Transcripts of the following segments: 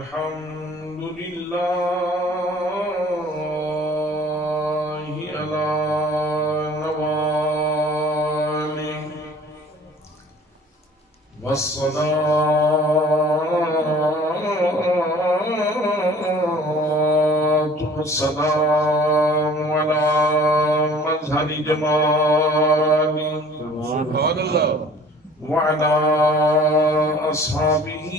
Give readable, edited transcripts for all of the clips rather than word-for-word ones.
الحمد لله على نواله والصلاة والسلام على مظهر جماله سبحان الله وعلى أصحابه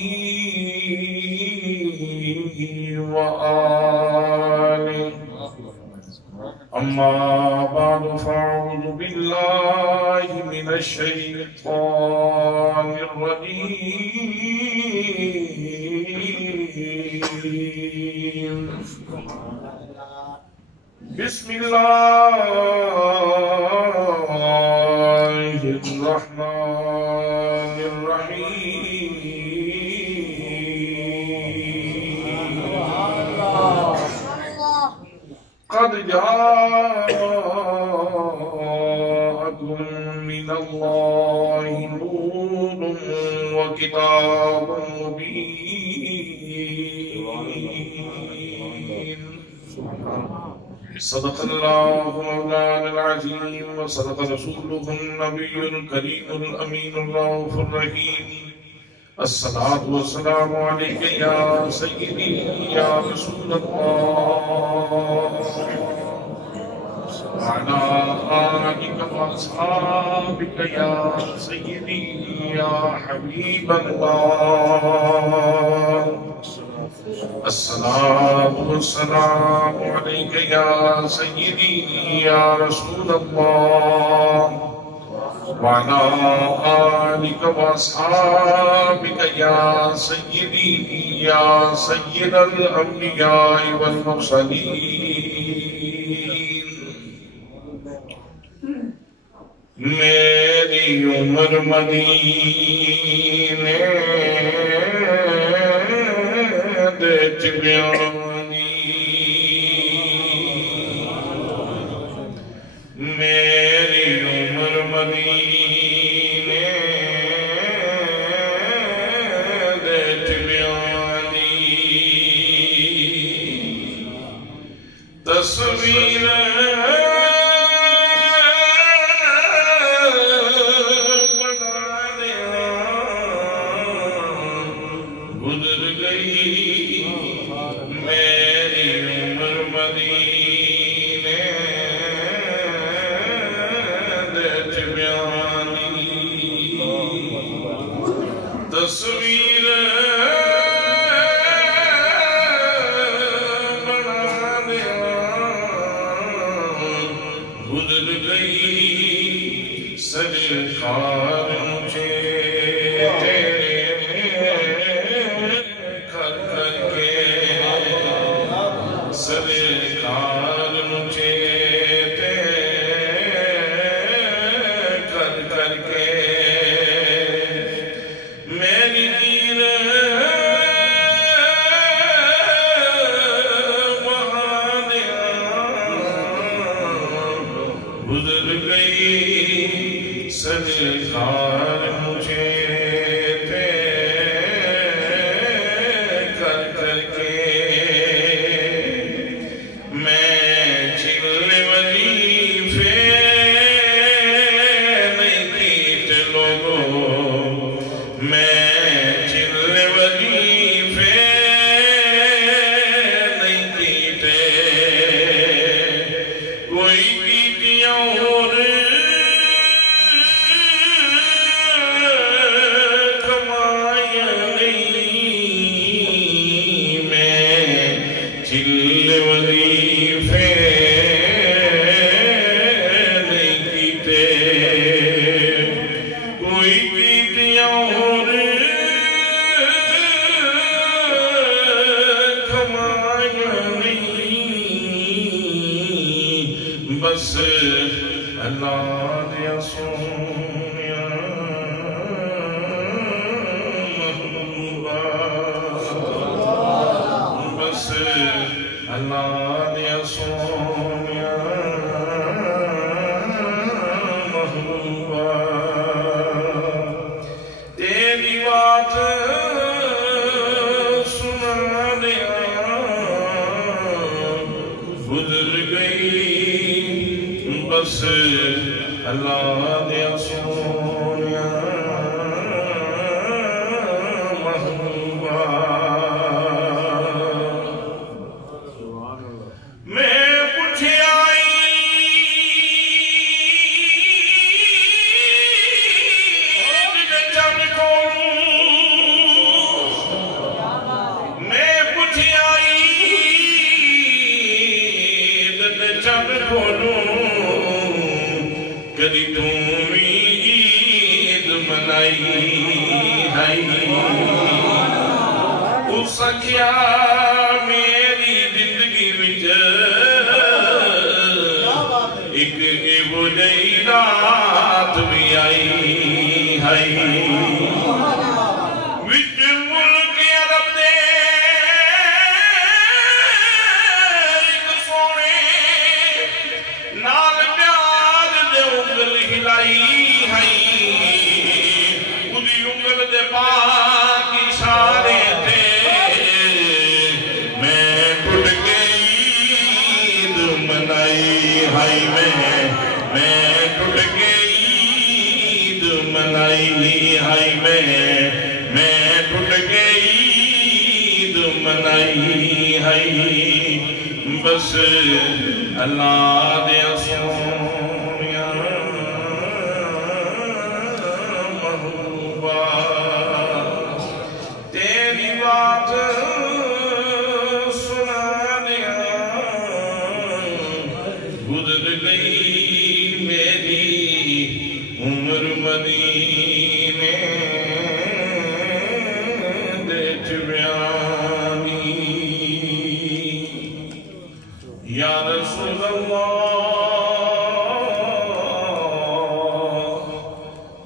وآله أما بعد فأعوذ بالله من الشيطان الرجيم بسم الله الرحمن الرحيم قد جاءكم من الله نور وكتاب مبين صدق الله مولانا العظيم وصدق رسوله النبي الكريم الأمين الرؤوف الرحيم الصلاة والسلام عليك يا سيدي يا رسول الله وعلى آلك وأصحابك يا سيدي يا حبيب الله الصلاة والسلام عليك يا سيدي يا رسول الله وعلى آلك وأصحابك يا سيدي يا سيد الأنبياء والمرسلين میری عمر مدینے دیچ بیانی میری عمر مدینے دیچ بیانی تصویر اللہ دیا سونیا گزر گئی بس اللہ دیا سونیا محبوبہ میں پوچھے آئی چند کھولوں میں پوچھے آئی چند کھولوں کدی تم عید منائی ہے اس سکیا میری زندگی وچ ایک ایو جئی رات بھی آئی ہے وچ ملک عرب دے ایک سونے نال پیار دے انگل ہلائی ہے اُدھی انگل دے پاک اشارے تے میں ٹوٹ گئی عید منائی ہے میں ٹوٹ گئی عید منائی ہے میں ٹوٹ گئی عید منائی ہے بس اللہ دیا سونیا محبوبہ تیری بات سنا دیا گزر گئی میری عمر مدینے دیکھ بیانی یا رسول اللہ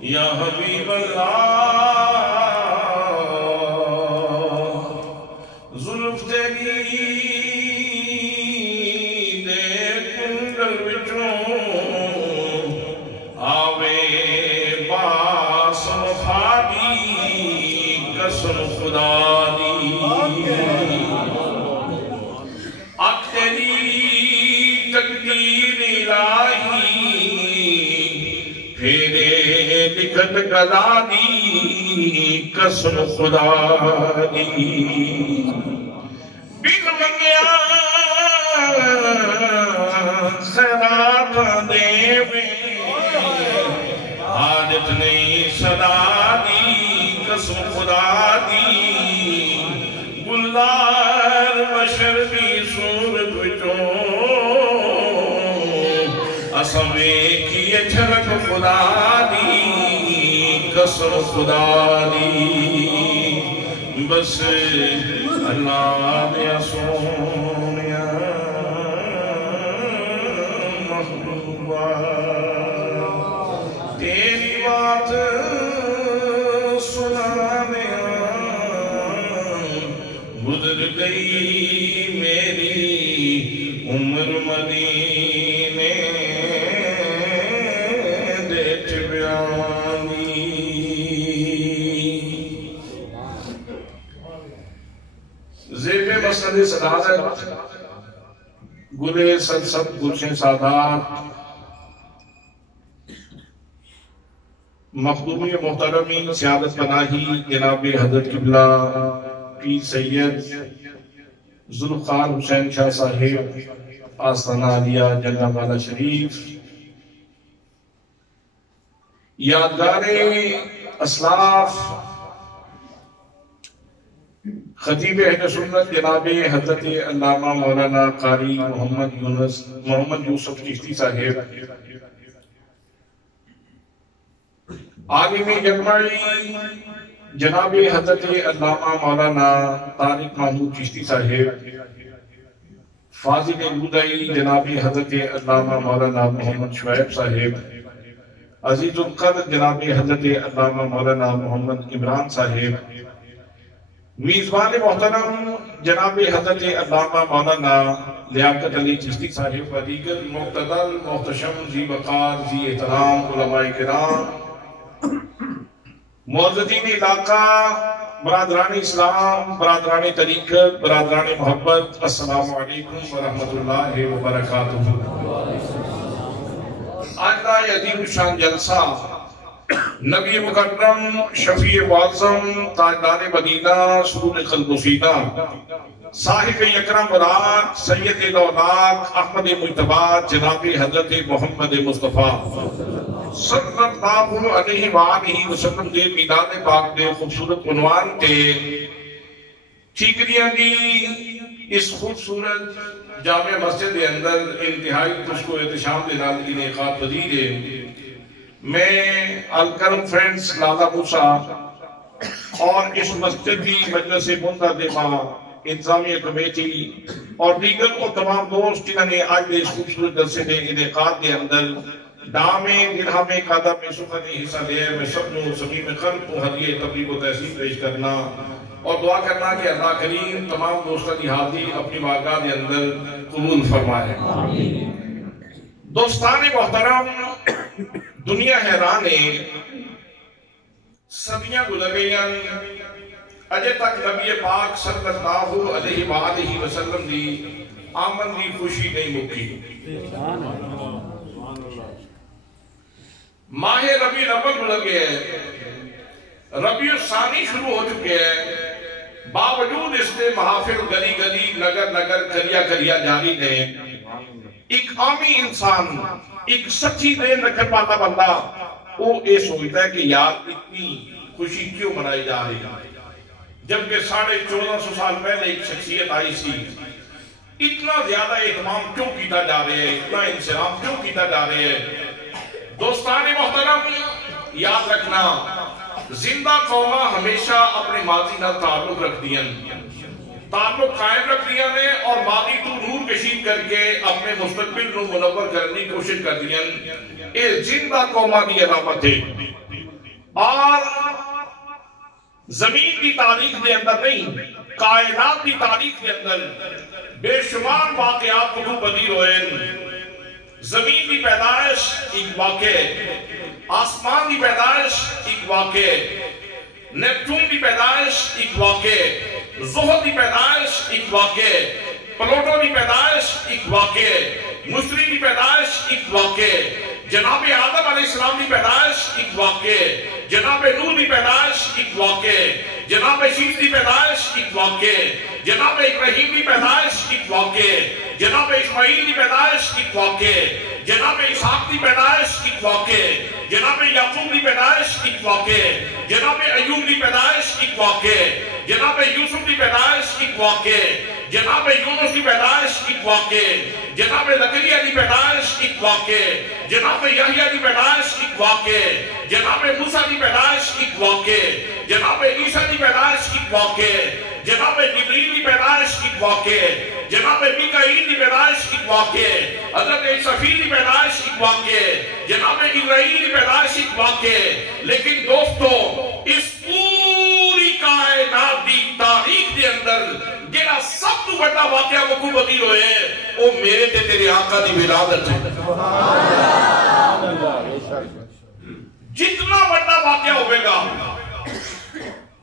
یا حبیب اللہ زلف تیری دے کنگل وچوں آوے باس وفادی قسم خدا دی آنکھ تیری تقدیر الہی پھیرے لکھت گدا دی قسم خدا دی بن منگیا خیرات دے میں حاجت نہیں صدا دی قسم خدا دی گلدار بشر بھی صورت وچوں اسوے کی جھلک خدا دی قسم خدا دی بس اللہ دیا سونیا محبوبہ تیری بات سنا دیا گزر گئی میری عمر مدینے دیکھ بیانی زیب مسند صداقت گلے سلسل گلشن سادات مخدومی محترمی سیادت پناہی جناب حضرت قبلہ پیر سید ذوالفقار حسین شاہ صاحب آستانہ عالیہ جنگہ والا شریف یادگار اسلاف خطیب اہل سنت جناب حضرت علامہ مولانا قاری محمد یوسف چشتی صاحب عالم جمعی جناب حضرت علامہ مولانا طارق محمود چشتی صاحب فاضل الہدائی جناب حضرت علامہ مولانا محمد شعیب صاحب عزیز القدر جناب حضرت علامہ مولانا محمد عمران صاحب میزبان محترم جناب حضرت علامہ مولانا لیاقت علی چشتی صاحب و دیگر مقتدر محتشم ذی وقار ذی احترام علماء کرام معززین علاقہ برادران اسلام، برادران طریقت، برادران محبت، السلام علیکم ورحمۃ اللہ وبرکاتہ۔ آج کا یہ عظیم شان جلسہ نبی مکرم، شفیع معظم، تاجدار مدینہ، سرور قلب و سینہ، صاحب اکرم مراد، سید الاولاد، احمد مجتبی، جناب حضرت محمد مصطفیٰ صلی اللہ علیہ وآلہ وسلم دے میلاد پاک دے خوبصورت عنوان تے ٹھیکریاں دی اس خوبصورت جامع مسجد دے اندر انتہائی خوش کو احتشام دے نال انعقاد پذیر ہے۔ میں الکرم فرینڈز لالا موسیٰ اور اس مسجد کی مجلس منتظمہ، انتظامیہ کمیٹی اور دیگر اور تمام دوست جنہوں نے آج اس خوبصورت جلسے دے انعقاد کے اندر دامے درہمے قدم میں سخنی حصہ لیا ہے، میں سب نے صمیم قلب کو ہدیہ تبلیغ و تحسین پیش کرنا اور دعا کرنا کہ اللہ کریم تمام دوستوں کی حاضری اپنی بارگاہ کے اندر قبول فرمائے۔ دوستان محترم، دنیا حیران ہے، صدیاں گزر گئیں، اجے تک نبی پاک صلی اللہ علیہ وآلہ وسلم دی آمد دی خوشی نہیں مکی۔ ماہ ربیع الاول گزر گئے، ربیع الثانی شروع ہو چکے ہیں، باوجود اس نے محافل گلی گلی نگر نگر کریا کریا جاری نے۔ ایک عامی انسان، ایک سچی دین رکھن والا بندہ وہ یہ سوچتا ہے کہ یار اتنی خوشی کیوں منائی جا رہی ہے، جبکہ 1450 سال پہلے ایک شخصیت آئی سی۔ اتنا زیادہ اہتمام کیوں کیتا جا رہے ہیں، اتنا انسلام کیوں کیتا جا رہے ہیں؟ دوستان محترم، یاد رکھنا زندہ قومہ ہمیشہ اپنے ماضی نہ تعلق رکھ دیا، تعلق قائم رکھ دیا نے اور ماضی تو نور کشید کر کے اپنے مستقبل نو منور کرنے کی کوشش کر دیا۔ یہ زندہ قومہ کی علامت ہے اور زمین کی تاریخ کے اندر نہیں، کائنات کی تاریخ کے اندر بے شمار واقعات کو پذیر ہوئے۔ زمین کی پیدائش ایک واقع، آسمان کی پیدائش ایک واقع، نیپٹون کی پیدائش ایک واقع، زحل کی پیدائش ایک واقع، پلوٹو کی پیدائش ایک واقع، مشتری کی پیدائش ایک واقع، جناب آدم علیہ السلام کی پیدائش ایک واقع، جناب نوح کی پیدائش ایک واقع، جناب شیش کی پیدائش ایک واقع، جناب ابراہیم کی پیدائش ایک واقع، جناب اسماعیل کی پیدائش ایک واقع، جناب اسحاق کی پیدائش ایک واقع، جناب یعقوب کی پیدائش ایک واقع، جناب ایوب کی پیدائش ایک واقع، جناب یوسف کی پیدائش ایک واقع، جناب یونس کی پیدائش ایک واقع، جناب زکریا کی پیدائش ایک واقع، جناب یحییٰ کی پیدائش ایک واقع، جناب موسیٰ کی پیدائش ایک واقع، جناب عیسیٰ کی پیدائش ایک واقع، جناب جبریل کی پیدائش ایک واقع، جناب میکائیل کی پیدائش ایک واقع، حضرت اسرافیل کی پیدائش ایک واقع، جناب ابراہیم کی پیدائش ایک واقع۔ لیکن دوستو، اس پوری کائنات دی تاریخ دے اندر جنہا سب تو بڑا واقعہ وقوع پذیر ہوئے وہ میرے تے تیرے آقا دی ولادت ہے۔ جتنا بڑا واقعہ ہوئے گا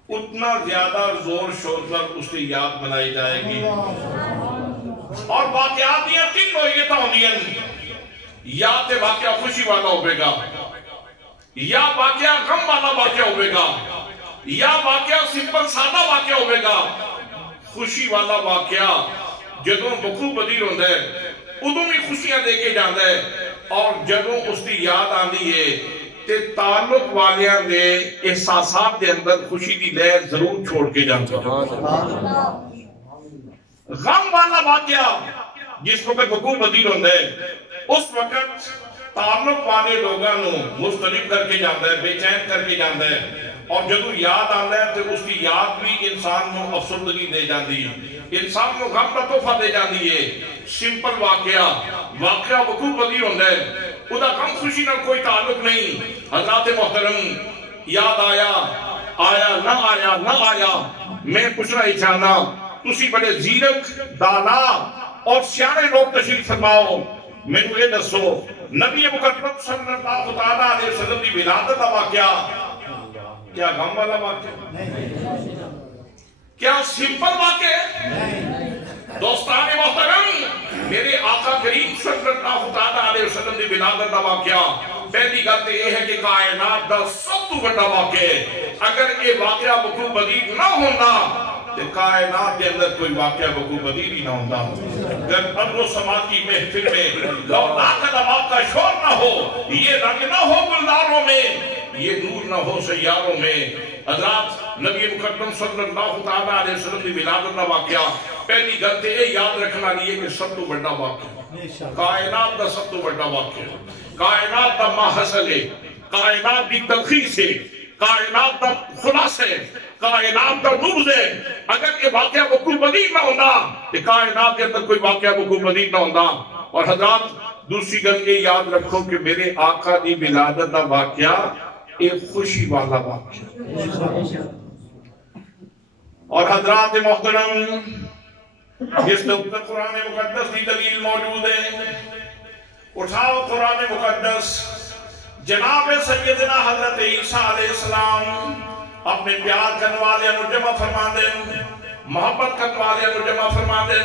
اتنا زیادہ زور شور پر اس کی یاد بنائی جائے گی۔ اور واقعات دیا تین نوعیتاں ہوندیاں، یا تے واقعہ خوشی والا ہوئے گا، یا واقعہ غم والا واقعہ ہوئے گا، یا واقعہ سمپل سادہ واقعہ ہوئے گا۔ خوشی والا واقعہ جدوں وقوع پذیر ہوتا ہے ادوں بھی خوشیاں دے کے جاتا ہے، اور جدوں اس کی یاد آندی ہے تے تعلق والیاں دے احساسات دے اندر خوشی دی لہر ضرور چھوڑ کے جاتا ہے۔ غم والا واقعہ جس وقت وقوع پذیر ہوتا ہے اس وقت تعلق والے لوگاں نو مسترب کر کے جاتا ہے، بے چین کر کے جاتا ہے، اور جدو یاد آتا ہے تو اس کی یاد بھی انسان کو افسردگی دے جاتی ہے، انسان کو غم کا تحفہ دے جاتی ہے۔ سمپل واقعہ وقوع پذیر ہوتا ہے، ادا غم خوشی نہ کوئی تعلق نہیں۔ حضرات محترم، یاد آیا نہ آیا، میں پوچھنا ہی چاہنا، تسی بڑے زیرک، دانا اور سیانے لوگ تشریف فرماؤ، میں نے یہ دسو نبی مکرم صلی اللہ علیہ وسلم کی ولادت کا واقعہ کیا غم والا واقعہ؟ کیا سمپل واقعہ ہے؟ دوستان محترم، میرے آقا کریم صلی اللہ علیہ وسلم دی ولادت دا واقعہ پہلی گل تے یہ ہے کہ کائنات دا سب تو بڑا واقعہ ہے۔ اگر یہ واقعہ وقوع پذیر نہ ہونا تو کائنات کے اندر کوئی واقعہ وقوع پذیر ہی نہ ہوتا۔ اگر ارض و سما کی محفل میں لولاک دماغ کا شور نہ ہو، یہ رنگ نہ ہو گلداروں میں، یہ نور نہ ہو سیاروں میں۔ حضرات نبی مقدم صلی اللہ علیہ وسلم کی ولادت کا واقعہ پہلی گل تے یہ یاد رکھنا نہیں ہے کہ سب تو بڑا واقعہ کائنات کا سب تو بڑا واقعہ کائنات کا ماحصل ہے، کائنات کی تلخیص ہے، کائنات کا خلاصہ ہے، کائنات کا نبض ہے۔ اگر یہ واقعہ وقوع پذیر نہ ہوتا تو کائنات کے اندر کوئی واقعہ وقوع پذیر نہ ہوتا۔ اور حضرات دوسری گل یہ یاد رکھو کہ میرے آقا دی ولادت کا واقعہ ایک خوشی والا واقعہ۔ اور حضرات محترم، جس نے اوپر قرآن مقدس کی دلیل موجود ہے، اٹھاؤ قرآن مقدس، جناب سیدنا حضرت عیسیٰ علیہ السلام اپنے پیار کرنے والے انو جمع فرما دیں، محبت کرنے والے انو جمع فرما دیں،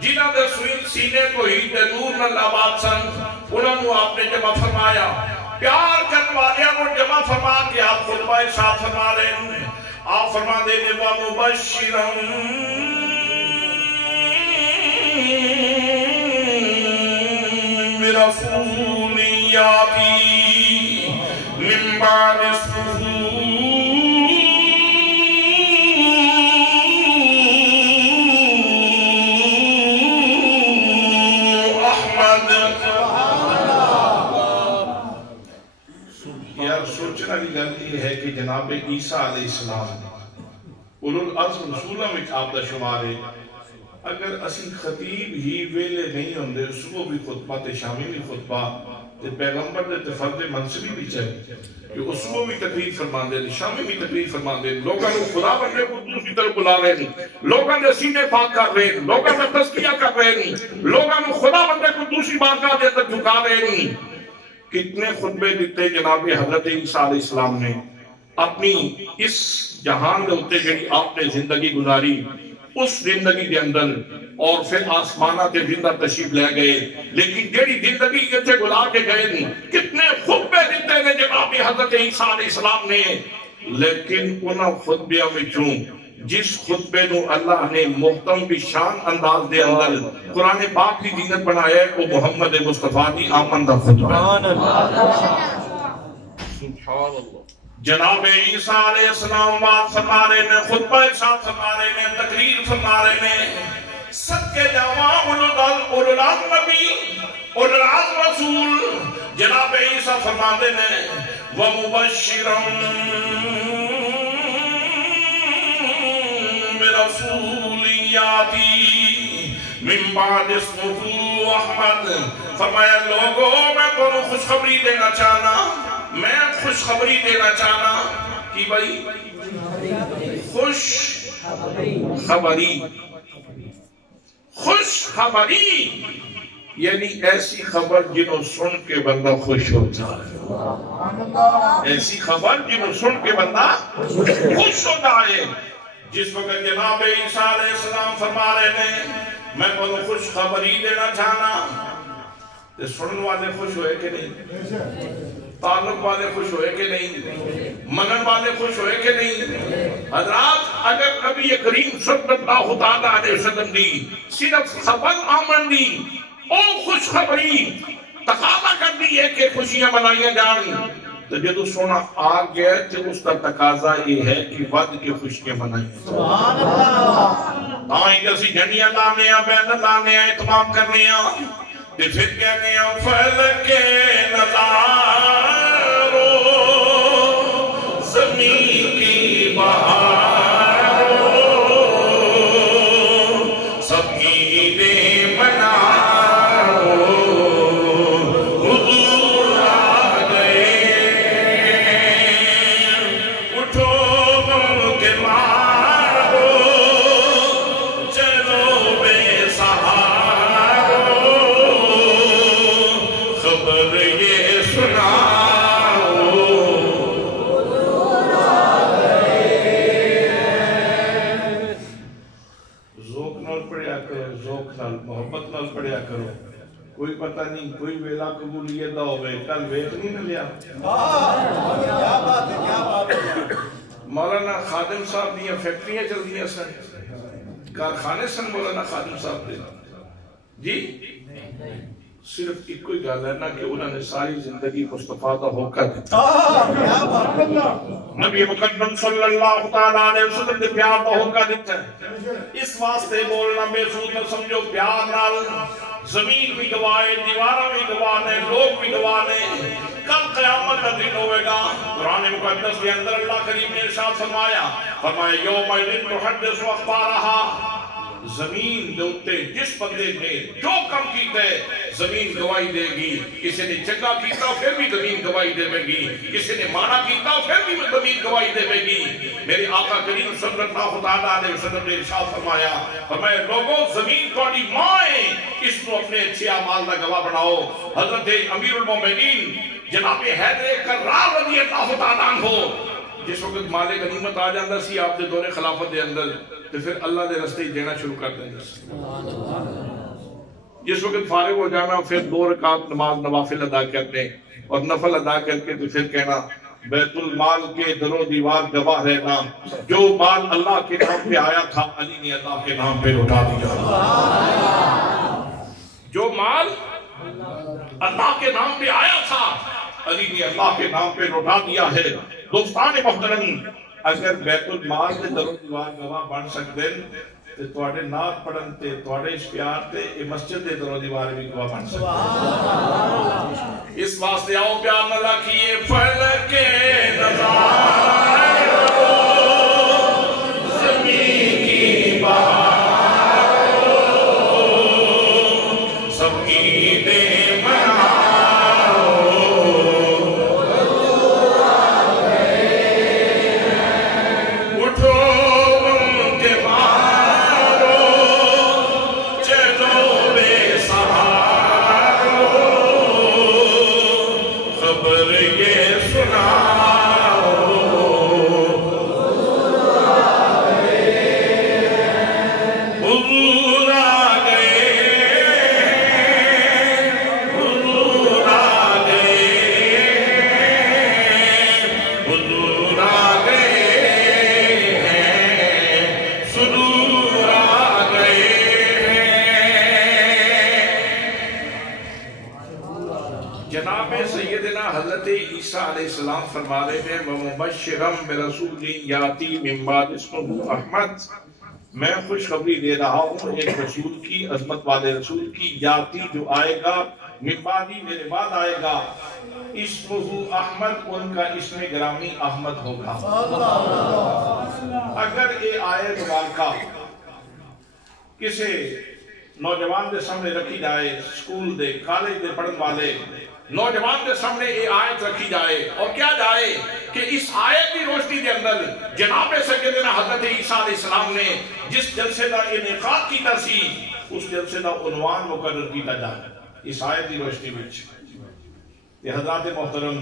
جنہاں دے سینے کو ہی دے نور نل آباد سن، انہوں نے آپ نے جمع فرمایا۔ پیار کرنے والے انو جمع فرما کے آپ خطبہ ارشاد فرما دیں، آپ فرما دیں وَمُبَشِّرًا برسول یاتی من بعد اسمہ احمد۔ یار سوچنے والی گل یہ ہے کہ جناب عیسیٰ علیہ السلام اولو العزم رسولہ میں آپ دا شمار ہے۔ اگر اسی خطیب ہی ویلے نہیں ہوندے، صبح بھی خطبہ تے شامی بھی خطبہ تے پیغمبر دے فرد منصبی بھی چاہیے کہ اس صبح بھی تقریر فرما دے، شامی بھی تقریر فرما دے، لوگاں نے خدا بندے کو دوسری طرف بلا رہے ہیں، لوگاں نے سینے پاک کر رہے ہیں، لوگاں نے تزکیہ کر رہے ہیں، لوگاں نے خدا بندے کو دوسری بارگاہ دے تک جھکا رہے ہیں۔ کتنے خطبے دیتے جناب حضرت عیسیٰ علیہ السلام نے اپنی اس جہان میں ہوتے جڑی آپ نے زندگی گزاری، اس زندگی کے اندر اور پھر آسمانہ کے زندہ تشریف لے گئے، لیکن جڑی زندگی کے گزار کے گئے نہیں، کتنے خطبے دیتے ہیں جناب حضرت عیسیٰ علیہ السلام نے، لیکن انہوں خطبیاں میں چوں جس خطبے نو اللہ نے محتم بھی شان انداز دے اندر قرآن پاک کی زینت بنایا ہے، وہ محمد مصطفیٰ دی آمندہ خطبہ سبحان اللہ۔ جناب عیسیٰ علیہ السلام بات فرما رہے نے، خطبہ ارشاد فرما رہے نے، تقریر فرما رہے نے، صدقے جاواں اولو العزم نبی، اولو العزم رسول جناب عیسیٰ فرما دے نے وَمُبَشِّرًا بِرَسُولٍ یَأْتِی مِن بَعْدِ اسْمُهُ احمد۔ فرمایا لوگوں میں تمہیں خوشخبری دینا چاہنا، میں خوشخبری دینا چاہنا کہ بھائی خوش خبری، خوش خبری یعنی ایسی خبر جنہوں سن کے بندہ خوش ہو جائے، ایسی خبر جنہوں سن کے بندہ خوش ہو جائے۔ جس وقت جناب عیسیٰ علیہ السلام فرما رہے ہیں میں تمہیں خوش خبری دینا چاہنا، تو سنن والے خوش ہوئے کہ نہیں؟ تعلق والے خوش ہوئے کہ نہیں؟ منن والے خوش ہوئے کہ نہیں؟ حضرات اگر نبی کریم صلی اللہ علیہ وسلم دی صرف خبر آمن دی او خوشخبری تقاضا کر دی ہے کہ خوشیاں منائیاں جان، تو جدو سونا آ گیا تو اس کا تقاضا یہ ہے کہ ود کے خوشیاں منائیاں سبحان اللہ۔ آئیں جیسی جھنڈیاں لانے ہیں، بیدر لانے ہیں، اتمام کرنے ہیں، تو پھر کہنے ہیں فلک نظارو زمین کی بہارو سب عیدیں منارو حضور آ گئے، اٹھو غم کے مارو چلو بے سہارو خبر یہ سناؤ کرو کوئی پتہ نہیں کوئی ویلا قبولیت دا ہوئے کل ویٹ نہیں نہ لیا کیا بات ہے مولانا خادم صاحب دیا فیکٹریاں چل دیا سن کارخانے سن مولانا خادم صاحب دے جی صرف ایک کوئی گل ہے نا کہ انہوں نے ساری زندگی مصطفیٰ دا ہو کر دیتا نبی مقدم صلی اللہ تعالیٰ علیہ وسلم نے پیار دا ہو کر دیتا ہے اس واسطے بولنا بے سود نہ سمجھو پیار نال زمین بھی گواہے دیوارہ بھی گواہے لوگ بھی گواہے کل قیامت کا دن ہوئے گا قرآن مقدس کے اندر اللہ کریم نے ارشاد فرمایا یوم الدین تحدث اخبارہا زمین دوتے جس بندے نے جو کم کیتا ہے زمین گواہی دے گی کسی نے چنگا کیتا پھر بھی زمین گواہی دے گی کسی نے مانا کیتا پھر بھی زمین گواہی دے گی میرے آقا کریم صلی اللہ علیہ وسلم نے ارشاد فرمایا لوگوں زمین تھوڑی ماں ہے اس کو اپنے اچھے اعمال کا گواہ بناؤ حضرت امیر المومنین جناب حیدر کرار رضی اللہ تعالیٰ عنہ جس وقت مال غنیمت آ جاندہ سی آپ دے دور خلافت دے اندر تو پھر اللہ دے رستے ہی دینا شروع کر دیں جس وقت فارغ ہو جانا پھر 2 رکعت نماز نوافل ادا کرنے اور نفل ادا کر کے تو پھر کہنا بیت المال کے در و دیوار گواہ رہنا جو مال اللہ کے نام پہ آیا تھا علی نے اللہ کے نام پہ لوٹا دیا جو مال اللہ کے نام پہ آیا تھا علی نے اللہ کے نام پہ لوٹا دیا ہے دوستان محترم اگر بیت المال کے در و دیوار گواہ بن سکتے تو تواڈے نعت پڑھن تے تواڈے اشتہار تے اے مسجد دے در و دیوار بھی گواہ بن سکتے اس واسطے آؤ پیار نہ رکھیے فلک کے نظارے زمین کی بہار سب عیدیں السلام فرما رہے ہیں وَمُبَشِّرًا بِرَسُولٍ يَأْتِي مِن بَعْدِهِ اسْمُهُ أَحْمَدُ میں خوشخبری دے رہا ہوں ایک رسول کی عظمت والے رسول کی یاتی جو آئے گا من بعدی میرے بعد آئے گا اسمہ احمد ان کا اسم گرامی احمد ہوگا اگر یہ آیت مبارکہ کسے نوجوان دے سامنے رکھی جائے سکول دے کالج دے پڑھن والے نوجوان کے سامنے یہ آیت رکھی جائے اور کیا جائے کہ اس آیت کی روشنی کے اندر جناب سیدنا حضرت عیسیٰ علیہ السلام نے جس جلسے کا انعقاد کیتا سی اس جلسے کا عنوان مقرر کیتا جائے اس آیت کی روشنی میں یہ حضرات محترم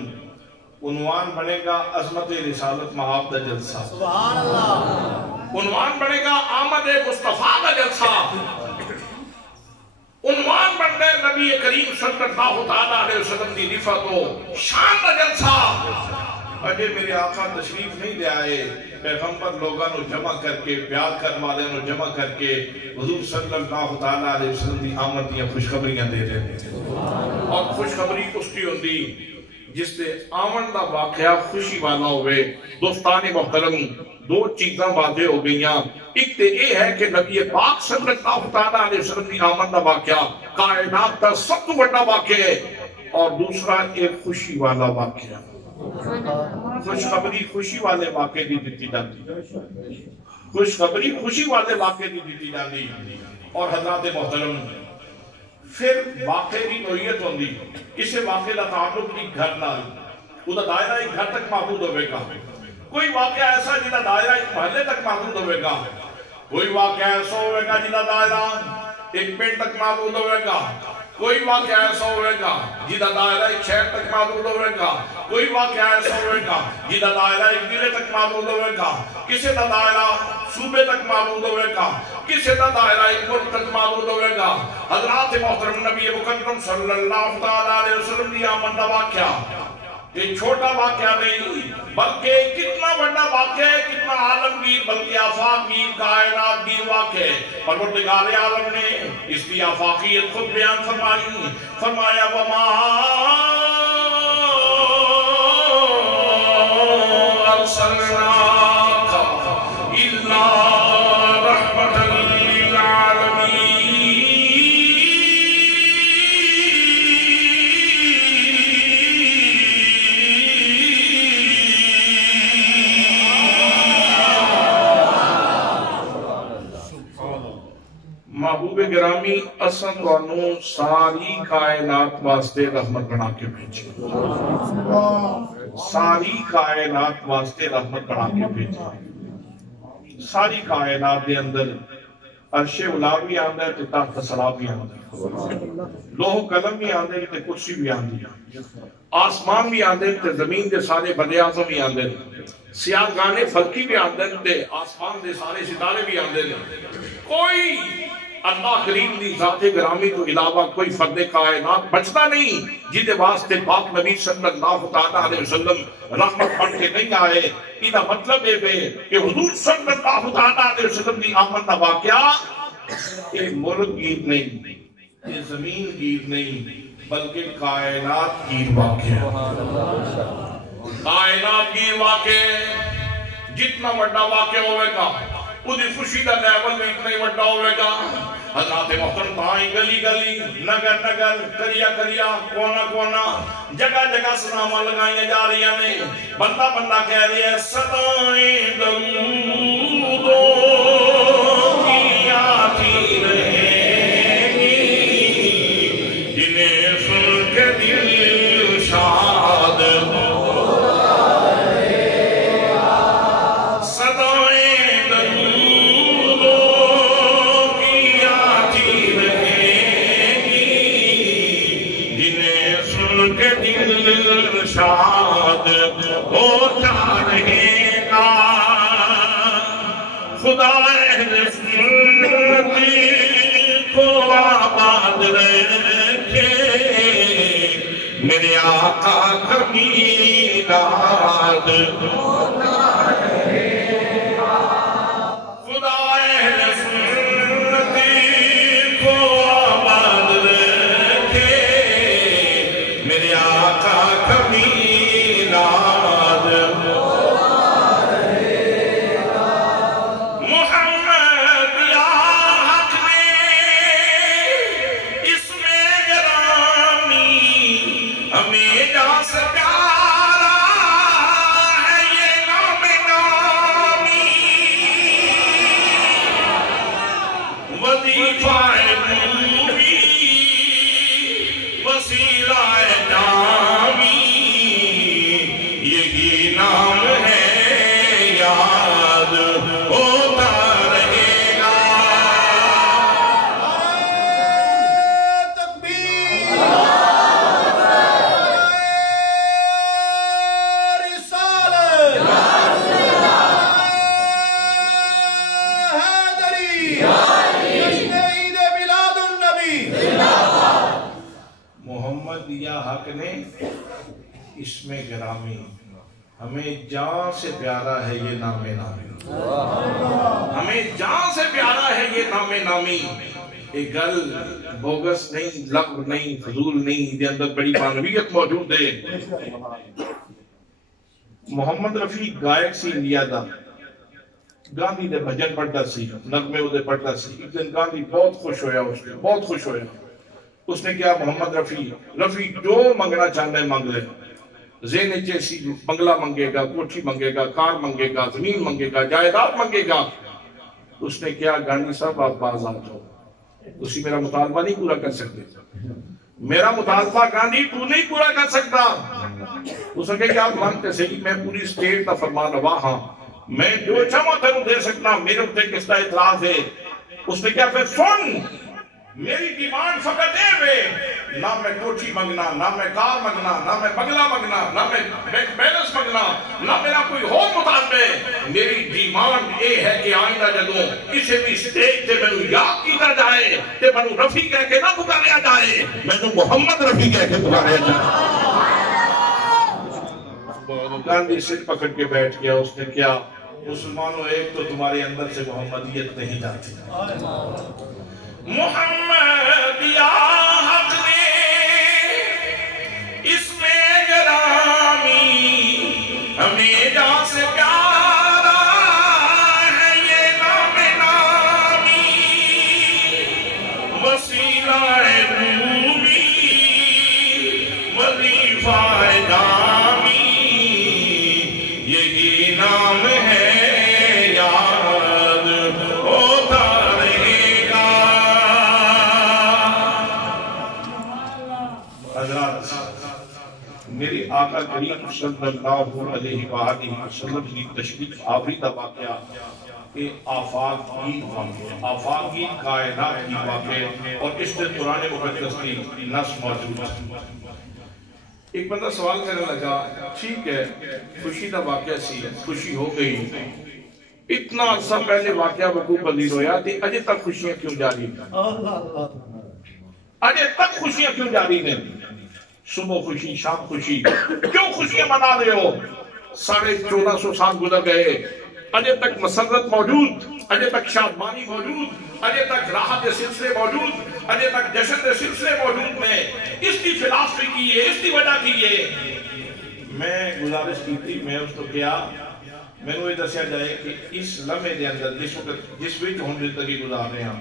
عنوان بنے گا عظمت رسالت مآب دا جلسہ سبحان اللہ عنوان بنے گا آمد مصطفیٰ دا جلسہ عنوان بن گئے نبی کریم صلی اللہ علیہ وسلم کی رفعت و شان کا جلسہ اجے میرے آقا تشریف نہیں لے آئے پیغمبر لوگوں نے جمع کر کے پیار کرنے والے نے جمع کر کے حضور صلی اللہ علیہ وسلم کی آمد دیا خوشخبریاں دے رہے ہیں اور خوشخبری اس کی ہوندی جس سے آمن دا واقعہ خوشی والا ہوئے دوستان محترم 2 چیزاں واضح ہو گئیاں ایک تے یہ ہے کہ نبی پاک صلی اللہ علیہ وسلم کی آمد دا واقعہ کائنات کا سب تو بڑا واقعہ ہے اور دوسرا ایک خوشی والا واقعہ خوشخبری خوشی والے واقعے دی دیتی جاتی خوشخبری خوشی والے واقعے دی دیتی جاتی اور حضرات محترم پھر واقعے کی نوعیت ہوندی کسی واقعے کا تعلق نہیں گھر نال وہ دائرہ ایک گھر تک محدود ہوئے گا کوئی واقعہ ایسا جنہا دائرہ ایک محلے تک محدود ہوئے گا کوئی واقعہ ایسا ہوئے گا جنہا دائرہ ایک پینٹ تک محدود ہوئے گا کوئی واقعہ ایسا ہوئے گا جنہا دائرہ ایک شہر تک محدود ہوئے گا کوئی واقعہ ایسا ہوئے گا جنہا دائرہ ایک ضلع تک محدود ہوئے گا کسی دا دائرہ صوبے تک محدود ہوئے گا کسی دا دائرہ ایک مرتد معبود ہوئے گا حضرات محترم نبی مکرم صلی اللہ علیہ وسلم دی آمد واقعہ یہ چھوٹا واقعہ نہیں بلکہ کتنا بڑا واقعہ ہے کتنا عالمگیر بلکہ آفاقگیر کائناتگیر واقعہ ہے پروردگار عالم نے اس کی آفاقیت خود بیان فرمایا وما ارسلناک الا رحمتا للعالمین محبوب گرامی اساں تانوں ساری کائنات واسطے رحمت بنا کے بھیجی ساری کائنات واسطے رحمت بنا کے بھیجی ساری کائنات دے اندر عرش اولا بھی آندا ہے تے تحت ثرا بھی آندا ہے لوح قلم بھی آندے تے کرسی بھی آندی ہے آسمان بھی آندے تے زمین دے سارے بندے اعظم بھی آندے سیاہ گانے فلکی بھی آندے تے آسمان دے سارے ستارے بھی آندے کوئی اللہ کریم دی ذات گرامی تو علاوہ کوئی فرد کائنات بچتا نہیں جیدے واسطے پاک نبی صلی اللہ علیہ وسلم رحمت بن کے نہیں آئے ایدہ مطلب ہے کہ حضور صلی اللہ علیہ وسلم دی آمد کا واقعہ ایک ملک گیر نہیں یہ زمین گیر نہیں بلکہ کائنات گیر واقعہ کائنات گیر واقعہ جتنا بڑا واقعہ ہوئے گا خودی خوشی دا لیول میں اتنا ہی بڑا ہوئے گا حضرات محترم تائیں گلی گلی نگر نگر کریا کریا کونا کونا جگہ جگہ سلامہ لگائیں جا رہی ہیں بندہ بندہ کہہ رہی ہے صدائیں درودوں کی آتی رہیں گی جنہیں سن کے دل شاد ہو شاد ہوتا رہے گا خدا رسول کو آباد رکھے میرے آقا کبھی رات ہوتا رہے گا خدا رسول کو آباد رکھے میرے آقا کبھی اسم گرامی ہمیں جان سے پیارا ہے یہ نام نامی ہمیں جان سے پیارا ہے یہ نام نامی ایک گل بوگس نہیں لغو نہیں فضول نہیں دے اندر بڑی معنویت موجود ہے محمد رفیع گائک سی انڈیا دا گاندھی دے بھجن پڑھتا سی نغمے دے پڑھتا سی ایک دن گاندھی بہت خوش ہویا بہت خوش ہویا اس نے کیا محمد رفیع جو منگنا چاہتا ہے مانگ لے ذہن چیسی بنگلہ منگے گا کوٹھی منگے گا کار منگے گا زمین منگے گا جائیداد منگے گا اس نے کیا گاندھی صاحب آپ باز آ جاؤ اسی میرا مطالبہ نہیں پورا کر سکتے میرا مطالبہ گاندھی تو نہیں پورا کر سکتا اس نے کہا کہ آپ مانتے صحیح میں پوری اسٹیٹ کا فرمان روا ہاں میں جو چاہوں تینوں دے سکتا میرے اتنے کس کا اعتراض ہے اس نے کیا پھر سن میری ڈیمانڈ فقط ہے نہ میں کوٹھی منگنا، نہ میں کار منگنا، نہ میں بنگلہ منگنا، نہ میں بینک بیلنس منگنا، نہ میرا کوئی اور مطالبے. میری ڈیمانڈ یہ ہے کہ آئندہ جدوں کسی بھی سٹیج تے میں یاد کیتا جائے کہ میں رفیع کہہ کے نہ پکاریا جائے، میں محمد رفیع کہہ کے پکاریا جائے. گاندھی سر پکڑ کے بیٹھ گیا. اس نے کیا؟ مسلمانوں ایک تو تمہارے اندر سے محمدیت نہیں جاتی. محمد یا حق نے اس میں گرامی ہمیں جان سے پیارا ہے یہ نام نامی وسیلہ رومی وظیفہ جامی یہی نام ہے یاد ہوتا رہے گا. حضرات میری آقا کریم صلی اللہ علیہ وآلہ وسلم کی تشریف آوری کا واقعہ کہ آفاقی کائنات کی واقع اور اس نے قرآن مقدس کی نص موجود ہے. ایک بندہ سوال کرنے لگا، ٹھیک ہے خوشی کا واقعہ سی، خوشی ہو گئی، اتنا عرصہ پہلے واقعہ وقوع پذیر ہویا تھی، اجے تک خوشیاں کیوں جاری ہیں؟ اجے تک خوشیاں کیوں جاری ہیں؟ صبح خوشی، شام خوشی، کیوں خوشیاں منا رہے ہو؟ 1450 سال گزر گئے، اجے تک مسرت موجود، اجے تک شادمانی موجود، اجے تک راحت کے سلسلے موجود، اجے تک جشن کے سلسلے موجود میں. اس کی فلسفی کی ہے، اس کی وجہ کی ہے. میں گزارش کی تھی، میں اس کو کیا میں نے یہ دسیا جائے کہ اس لمحے دے اندر جس وچ ہم زندگی گزار رہے ہیں،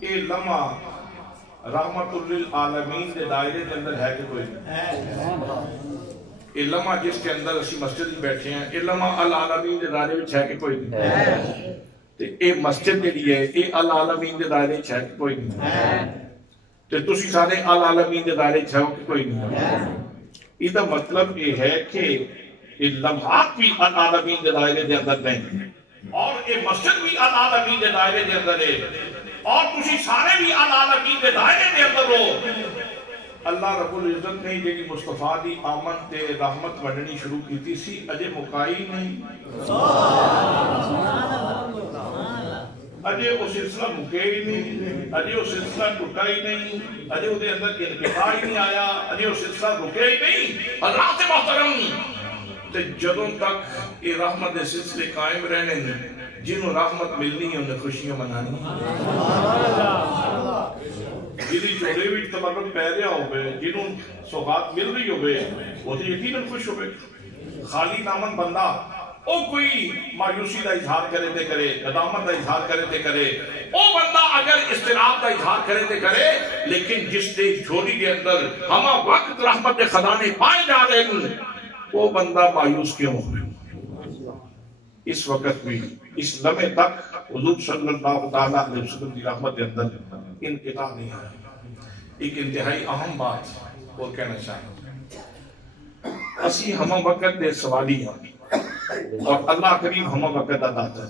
یہ لمحہ رحمت للعالمین دے دائرے کے اندر ہے کہ کوئی نہیں؟ یہ لمحہ جس کے اندر اسی مسجد میں بیٹھے ہیں، یہ لمحہ العالمین دے دائرے میں ہے کہ کوئی نہیں؟ یہ مسجد جڑی ہے یہ العالمین دے دائرے ہے کہ کوئی نہیں؟ تو تسی سارے العالمین دے دائرے ہے کہ کوئی نہیں؟ یہ مطلب یہ ہے کہ یہ لمحات بھی العالمین دے دائرے دے اندر نہیں، اور یہ مسجد بھی العالمین دے دائرے دے اندر ہے، اور تسی سارے بھی العالمین دے دائرے دے اندر ہو. اللہ رب العزت نے جی مصطفیٰ دی آمد تے رحمت ونڈنی شروع کی تھی سی، اجے مکائی نہیں، اجے وہ سلسلہ مکے ہی نہیں، اجے وہ سلسلہ ٹوٹا ہی نہیں، اجے وہ دے اندر انقطاع ہی نہیں آیا، اجے وہ سلسلہ رکے ہی نہیں. حضرات محترم تے جدوں تک یہ رحمت دے سلسلے قائم رہنے جنہوں رحمت ملنی ہے انہیں خوشیاں منانی، جنہی چورے بھی تبرک پہ رہا ہوئے، جنہوں سوغات مل رہی ہوئے وہ تو یقیناً خوش ہوئے. خالی نامن بندہ او کوئی مایوسی دا اظہار کرے تے کرے، ندامت دا اظہار کرے تے کرے، او بندہ اگر استراب دا اظہار کرے تے کرے، لیکن جس دے جھولی کے اندر ہما وقت رحمت دے خزانے پائے جا رہے ہیں وہ بندہ مایوس کیوں ہوئے؟ اس وقت بھی اس لمحے تک حضور صلی اللہ علیہ وسلم کی رحمت کے اندر انقطاع نہیں ہے. ایک انتہائی اہم بات اور کہنا چاہوں، اسی ہمہ وقت دے سوالی ہیں اور اللہ کریم ہمہ وقت دا داتا ہے.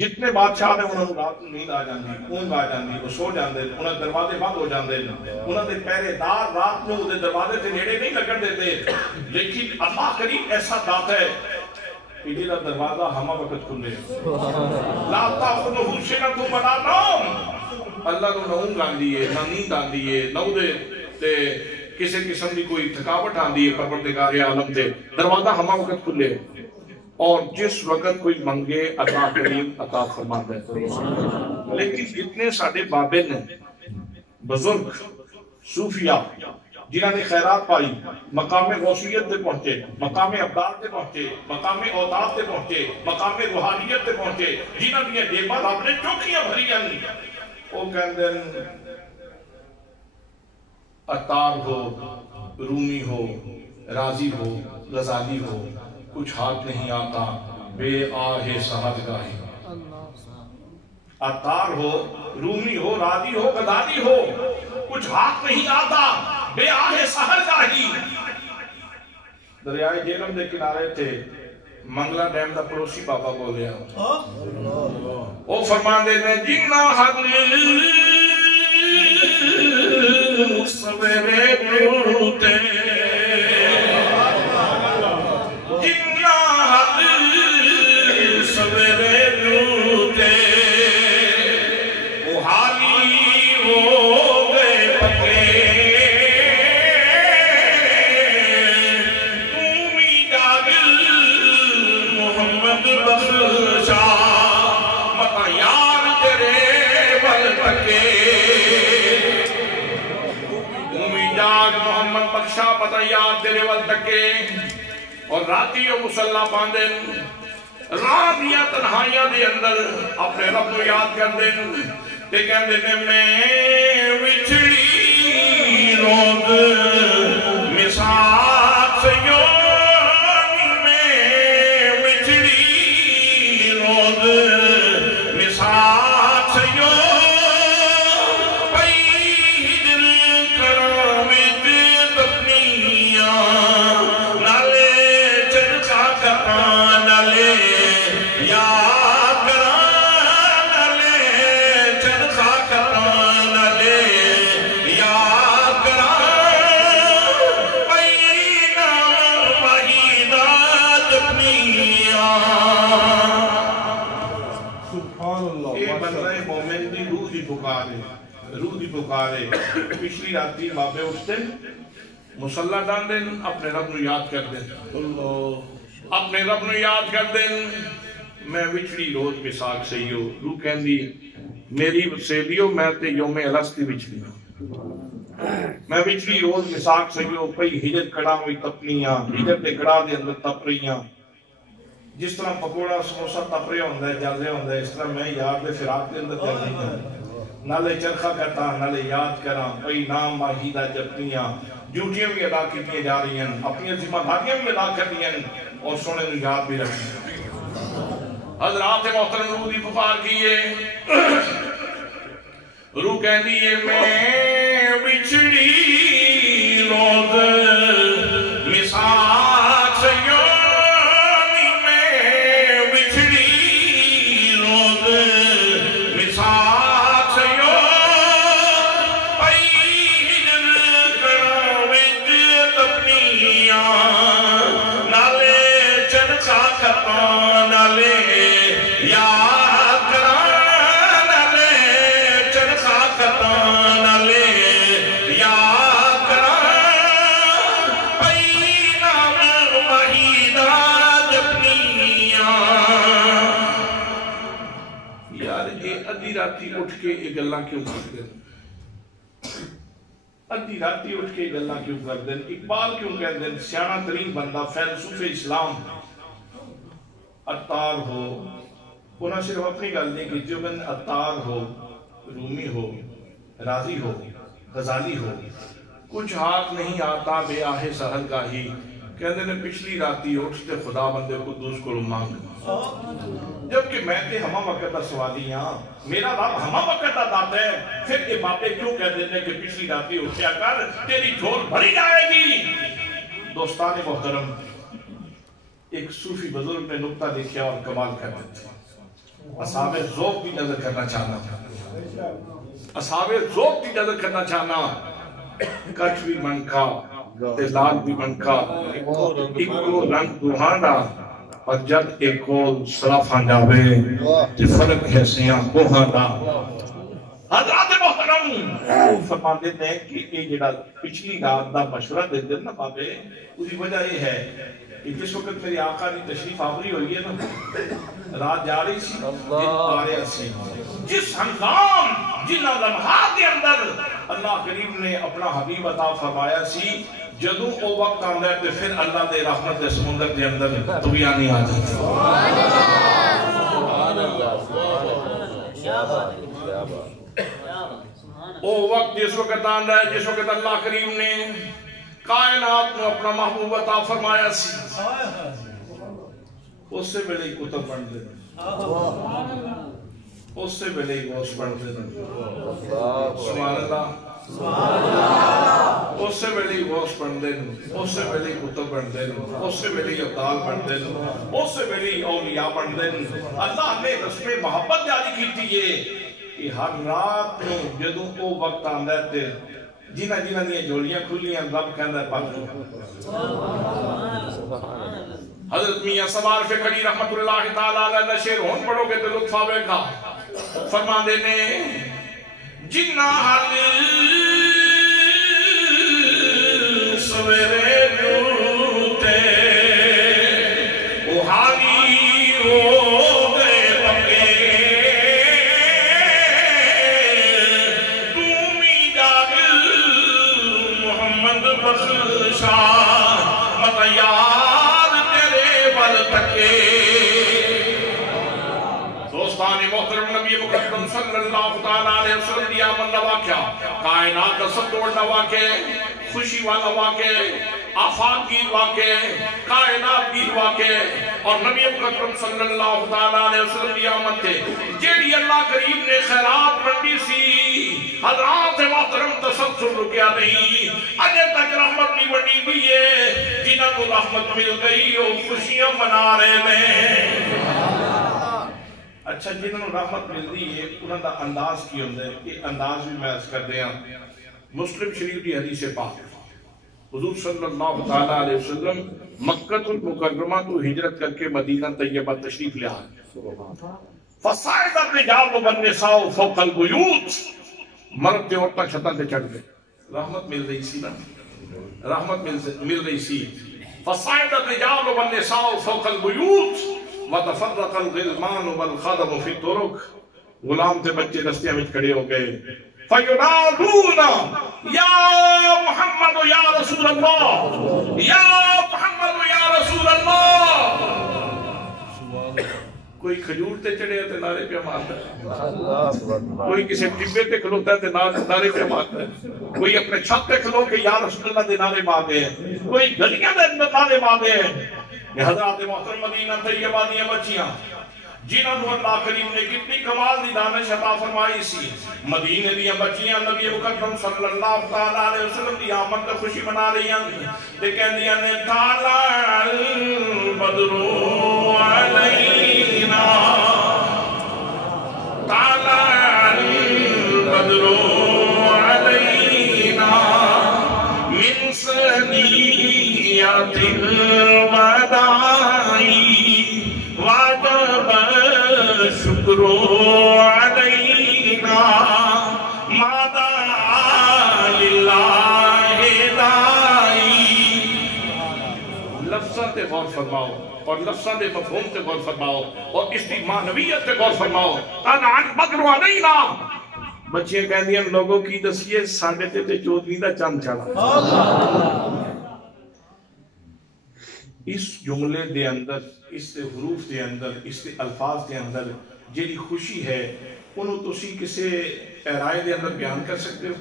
جتنے بادشاہ نے انہوں نے رات نیند آ جاندی، اونگ آ جاندی، وہ سو جاندے، انہوں نے دروازے بند ہو جاندے، انہوں نے پہرے دار رات میں انہوں نے دروازے سے نیڑے نہیں لگن دیتے. لیکن اللہ کریم ایسا داتا ہے کہ جیدہ دروازہ ہمہ وقت کھلے. لا تاخذہ سنۃ ولا نوم، اللہ کو نہ اونگ آندی ہے، نہ نیند آندی ہے، نہ تے کسی قسم کی کوئی تھکاوٹ آندی ہے. پروردگار عالم تے دروازہ ہمہ وقت کھلے، اور جس وقت کوئی منگے اللہ کریم عطا فرماتا ہے. لیکن اتنے ساڑھے بابے نے بزرگ صوفیاء جنہوں نے خیرات پائی، مقام غوثیت تے پہنچے، مقام ابدال تے پہنچے، مقام اوتاد تے پہنچے، مقام روحانیت تے پہنچے، جنہوں نے جیباں رب نے چوکیاں بھری ہیں، وہ کہندے عطار ہو، رومی ہو، رازی ہو، غزالی ہو، کچھ ہاتھ نہیں آتا بے آہ سہدگاہی. عطار ہو، رومی ہو، رازی ہو، غزالی ہو، کچھ ہاتھ نہیں آتا بے آہ سہدگاہی. دریائے جہلم دے کنارے تھے، منگلہ ڈیم دا پڑوسی بابا بولیا، وہ فرمان دے میں جنہ حد جاگ محمد بخشا پتہ یاد تیرے ول تکے اور راتی و مسلح باندن رات یا تنہائیاں دے اندر اپنے رب کو یاد کر دیں تے کہندے نے میں وچھڑی روز مساق سے روح دی پکارے پچھلی راتی بابے اٹھتے مسلح ڈال دیں اپنے رب نو یاد کر دیں اپنے رب نو یاد کر دیں میں وچھڑی روز مساق سہیو روح کہندی میری سہیلیو میں تے یوم الستی وچھڑی میں وچھڑی روز مساق سہیو پئی ہجر کڑا ہوئی تپنیاں ہجر دے کڑا دے اندر تپ رہیاں جس طرح پکوڑا سموسا تپ رہا ہوندہ ہے جل رہا ہوندہ ہے اس طرح میں یار دے فراق دے اندر جل رہی ہوں نالے چرخہ کرتا نالے یاد کرا پئی نام ماہیدہ جپنیاں ڈیوٹیاں بھی ادا کیتیاں جا رہی ہیں اپنی ذمہ داریاں بھی ادا کر دیا اور سونے نو یاد بھی رکھیں حضرات محترم روح دی پکار کیے روح کہندی ہے میں وچھڑی روز مساق سہیو اٹھ کے یہ گلاں کیوں کر دیں ادھی راتی اٹھ کے یہ گلاں کیوں کر دیں اقبال کیوں کہہ دیں سیانہ ترین بندہ فیلسوف اسلام عطار ہو انہاں صرف اپنی گل نہیں کہ جو بند عطار ہو رومی ہو راضی ہو غزالی ہو کچھ ہاتھ نہیں آتا بے آہے سہل گاہی کہندے نے پچھلی راتی اٹھتے خدا بندے قدوس کو مانگ جبکہ میں تے ہما وقت دا سوالی ہاں میرا رب ہما وقت دا داتا ہے پھر یہ باتیں کیوں کہہ دینے کہ پچھلی راتی اٹھیا کر تیری جھول بھری جائے گی دوستان محترم ایک صوفی بزرگ نے نکتہ لکھیا اور کمال کر دیتے اصحاب ذوق کی نظر کرنا چاہنا اصحاب ذوق کی نظر کرنا چاہنا کچھ بھی منکا لال بھی منکا ایکو رنگ دوہانا اور جب ایک کول صرافان جاوے جو فرق ہے سیاں کوہانا حضرات محترم فرمان دیتے ہیں کہ یہ جڑا پچھلی رات دا مشورہ دے دن نا بابے اسی وجہ یہ ہے کہ جس وقت میری آقا نے تشریف آوری ہوئی ہے نا رات جا رہی سی دن پاریا سی جس ہنگام جنہ لمحات کے اندر اللہ کریم نے اپنا حبیب عطا فرمایا سی جدوں او وقت آندہ ہے تو پھر اللہ دے رحمت دے سمندر دے اندر طغیانی آ جاتی او وقت جس وقت آندہ ہے جس وقت اللہ کریم نے کائنات میں اپنا محبوب عطا فرمایا سی اس سے بڑے کتب بن دے اس سے بڑے گوشت بن دے سبحان اللہ اس سے بڑی گوشت بن دے اس سے بڑی کتب بن دے اس سے بڑی ابدال بن دے اس سے بڑی اولیاء بن دے اللہ نے رسم محبت جاری کی تھی یہ کہ ہر رات میں جدوں او وقت آندہ ہے جنہ جنہ دیئے جولیاں کھلیاں رب کہندہ ہے پاک حضرت میاں سوار فکری رحمت اللہ تعالیٰ علیہ شیر ہون پڑھو گے تو لطف آوے گا فرما دینے جنہ حل سویرے دوتے وہ حالی ہو گئے پکے تومی جاگ محمد شاہ مت یار تیرے بل تکے دوستان محترم نبی مقدم صلی اللہ تعالیٰ علیہ وسلم دیا من واقعہ کائنات کا سب توڑنا واقع خوشی والا واقع آفاق کی واقع کائنات کی واقع اور نبی مقدم صلی اللہ تعالیٰ علیہ وسلم دیا من تھے جیڑی اللہ کریم نے خیرات منڈی سی حضرات محترم تسلسل رکیا نہیں اجے تک رحمت نہیں منڈی دیئے جنہاں کو رحمت مل گئی اور خوشیاں منا رہے ہیں اچھا جنہوں رحمت مل دی ہے انہوں دا انداز کی ہوندے یہ انداز بھی میں عرض کر دیا مسلم شریف کی حدیث پاک حضور صلی اللہ تعالیٰ علیہ وسلم مکہ المکرمہ تو ہجرت کر کے مدینہ طیبہ تشریف لے آئے فصائد الرجال والنساء فوق البیوت مرد تے عورتاں چھتاں تے چڑھ گئے رحمت مل رہی سی نا رحمت مل رہی سی فصائد الرجال والنساء فوق البیوت وَتَفَرَّقَ الْغِلْمَانُ وَالْخَدَمُ فِي الطُّرُقِ غلام تے بچے رستیاں وچ کھڑے ہو گئے فَيُنَادُونَ یا محمد یا رسول اللہ یا محمد یا رسول اللہ کوئی کھجور تے چڑھے تے نعرے پہ مارتا ہے کوئی کسی ٹبے تے کھلوتا ہے تے نعرے پہ مارتا ہے کوئی اپنے چھت تے کھلو کہ یا رسول اللہ دے نعرے مارتے ہیں کوئی گلیاں دے اندر نعرے مارتے ہیں یہ حضرات محترم مدینہ طیبہ دیاں بچیاں جنہاں کو اللہ کریم نے کتنی کمال دی دانش عطا فرمائی سی مدینہ دیاں بچیاں نبی مقدم صلی اللہ تعالیٰ علیہ وسلم دی آمد کا خوشی منا رہی ہیں تے کہہ دیا نے طالع البدر علینا طالع البدر علینا من سنیات شکر علینا مادا للہ دائی لفظاں تے غور فرماؤ اور لفظاں دے مفہوم تے غور فرماؤ اور اس کی معنویت تے غور فرماؤ طلع البدر علینا بچیاں کہہ دیا لوگوں کی دسیے ساڑھے تے چودھویں دا چاند چڑھا اس جملے دے اندر اس دے حروف دے اندر اس دے الفاظ دے اندر جیڑی خوشی ہے انہوں تسی کسے رائے دے اندر بیان کر سکتے ہو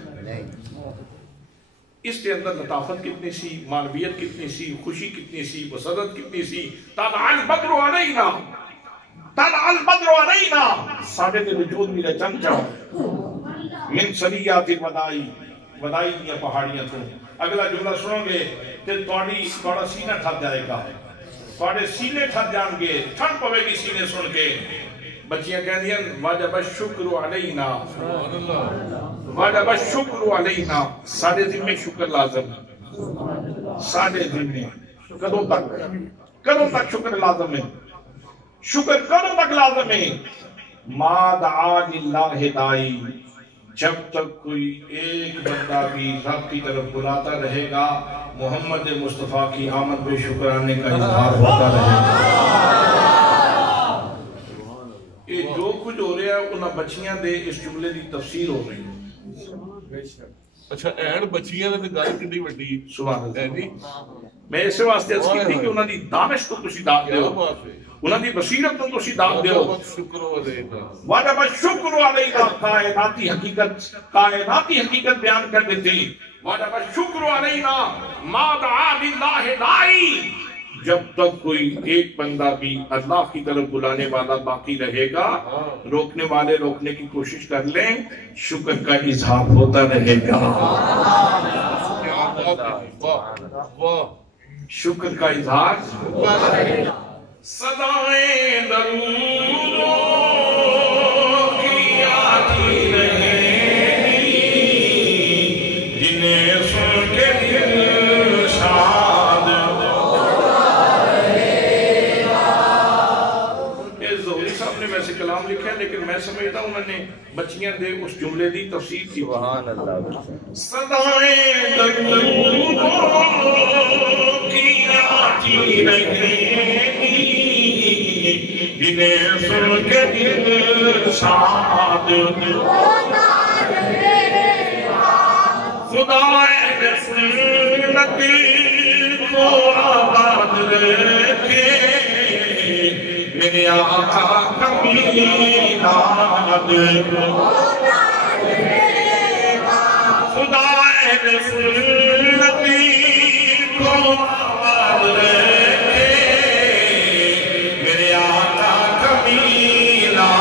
اس دے اندر لطافت کتنی سی معنویت کتنی سی خوشی کتنی سی مسرت کتنی سی طلع البدر علینا طلع البدر علینا ساڑھے دے وجود میرا چند چاہو من سریات الودائی ودائی دیا پہاڑیاں تو اگلا جملہ سنو گے کہ توڑا سینہ ٹھت جائے گا توڑے سینے ٹھت جان گے ٹھنڈ پوے گی سینے سن کے بچیاں کہہ دیا واجب الشکر علینا واجب الشکر علینا ساڑھے ذمہ شکر لازم ساڑھے ذمہ کدوں تک شکر لازم ہے شکر کدوں تک لازم ہے ما دعا للہ دائی جب تک کوئی ایک بندہ بھی رب کی طرف بلاتا رہے گا محمد مصطفیٰ کی آمد پہ شکرانے کا اظہار ہوتا رہے گا یہ جو کچھ ہو رہا ہے انہاں بچیاں دے اس جملے دی تفسیر ہو رہی ہے اچھا این بچیاں دے گل کتنی وڈی سبحان اللہ میں اسے واسطے اس کی تھی کہ انہاں دی دانش کو تسی داد دیو انہاں دی بصیرت تو تسی داد دیو واجب الشکر علینا کائناتی حقیقت بیان کر دیتی واجب الشکر علینا ما دعا للہ دائی جب تک کوئی ایک بندہ بھی اللہ کی طرف بلانے والا باقی رہے گا روکنے والے روکنے کی کوشش کر لیں شکر کا اظہار ہوتا رہے گا شکر کا اظہار صدائیں درودوں کی آتی رہیں جنہیں سن کے دل شاد زہری صاحب نے ویسے کلام لکھا ہے لیکن میں سمجھتا ہوں انہوں نے بچیاں دے اس جملے دی تفسیر کی صدائیں درودوں کی آتی رہیں جنہیں سن کے دل شاد خدا سنت کو آباد رکھے میرے آقا کمینات خدا سنتی کو آباد رکھے میرے آقا کمینات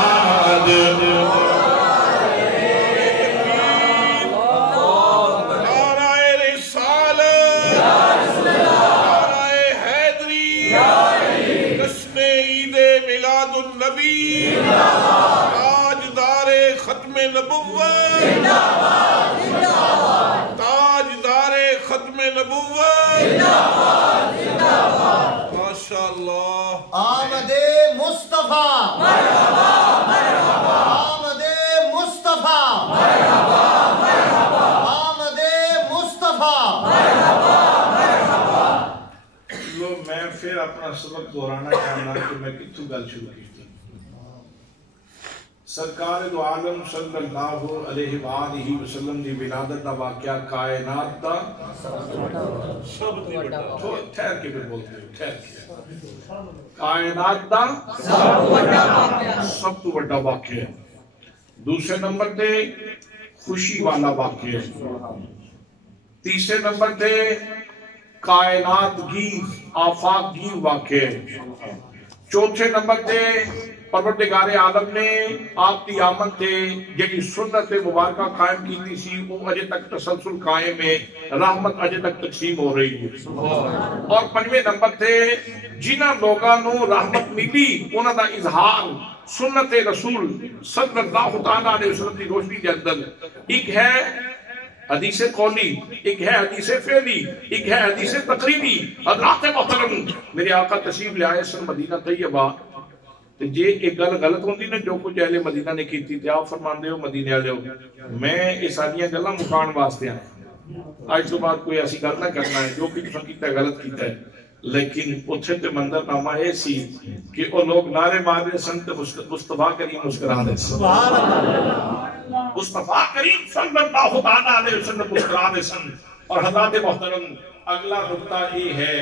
تاجدار ختم نبوت تاجدار ختم نبوت ماشاءاللہ آمد مصطفیٰ آمد مصطفیٰ آمد مصطفیٰ لو میں پھر اپنا سبق دہرانا چاہنا کہ میں کتوں گل شروع کی تھی سرکار دو عالم صلی اللہ علیہ وآلہ وسلم دی ولادت دا واقعہ کائنات دا سب دی بڑا ٹھہر کے بھی بولتے ہیں ٹھہر کے کائنات دا سب تو بڑا واقعہ ہے دوسرے نمبر تے خوشی والا واقعہ ہے تیسرے نمبر تے کائنات گیر آفاق گیر واقع ہے چوتھے نمبر تے پروردگار عالم نے آپ کی آمد تے جنہی سنت مبارکہ قائم کی سی وہ اجے تک تسلسل قائم ہے رحمت اجے تک تقسیم ہو رہی ہے اور پنجویں نمبر تے جنہ لوگانوں رحمت ملی انہوں دا اظہار سنت رسول صلی اللہ علیہ وسلم کی روشنی کے اندر ایک ہے حدیث قولی ایک ہے حدیث فعلی ایک ہے حدیث تقریبی حضرات محترم میرے آقا تشریف لے آئے سن مدینہ طیبہ تو جے ایک گل غلط ہوندی نے جو کچھ اہل مدینہ نے کیتی تھی آپ فرمان دے ہو مدینہ والے ہو میں اس آدیاں گلاں مکان واسطے آئے آج تو بعد کوئی ایسی گل نہ کرنا ہے جو کہ تساں کیتا ہے غلط کیتا ہے لیکن اتھے تے منظر نامہ اے سی کہ وہ لوگ نعرے مار رہے سن تے مصطفیٰ کریم مسکرا دے سبحان اللہ مصطفیٰ کریم صلی اللہ علیہ وسلم مسکرا دے سن اور حضرات محترم اگلا نقطہ یہ ہے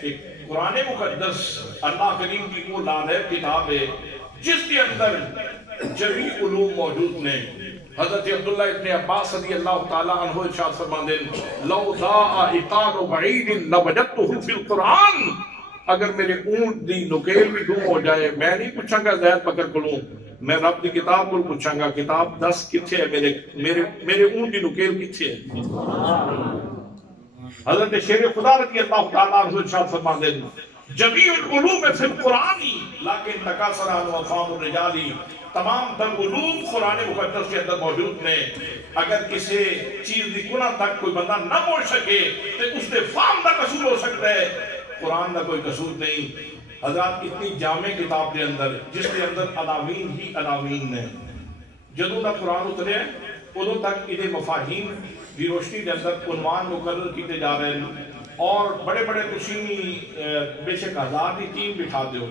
کہ قرآن مقدس اللہ کریم کی وہ لادہ کتاب ہے جس کے اندر جمی علوم موجود نے حضرت عبداللہ ابن عباس رضی اللہ تعالیٰ عنہ ارشاد فرماتے ہیں لو ضاء عقار بعید لوجدته فی القرآن اگر میرے اونٹ دی نکیل بھی گم ہو جائے میں نہیں پوچھاں گا زید بکر کو لوں میں رب دی کتاب کو پوچھاں گا کتاب 10 کتھے ہے میرے اونٹ دی نکیل کتھے ہے حضرت شیر خدا رضی اللہ تعالیٰ عنہ ارشاد فرماتے ہیں جمیع العلوم فی القرآن لیکن تکاثران و افہام الرجالی تمام تر علوم قرآن مقدس کے اندر موجود نے اگر کسی چیز دی گناہ تک کوئی بندہ نہ پہنچ سکے تو اس نے فام دا قصور ہو سکتا ہے قرآن دا کوئی قصور نہیں حضرات اتنی جامع کتاب دے اندر جس کے اندر عناوین ہی عناوین نے جدوں دا قرآن اترے ادوں تک ادھے مفاہیم دی روشنی دے اندر عنوان مقرر کیتے جا رہے ہیں اور بڑے بڑے تشیمی بے شک ہزار دی ٹیم بٹھا دیو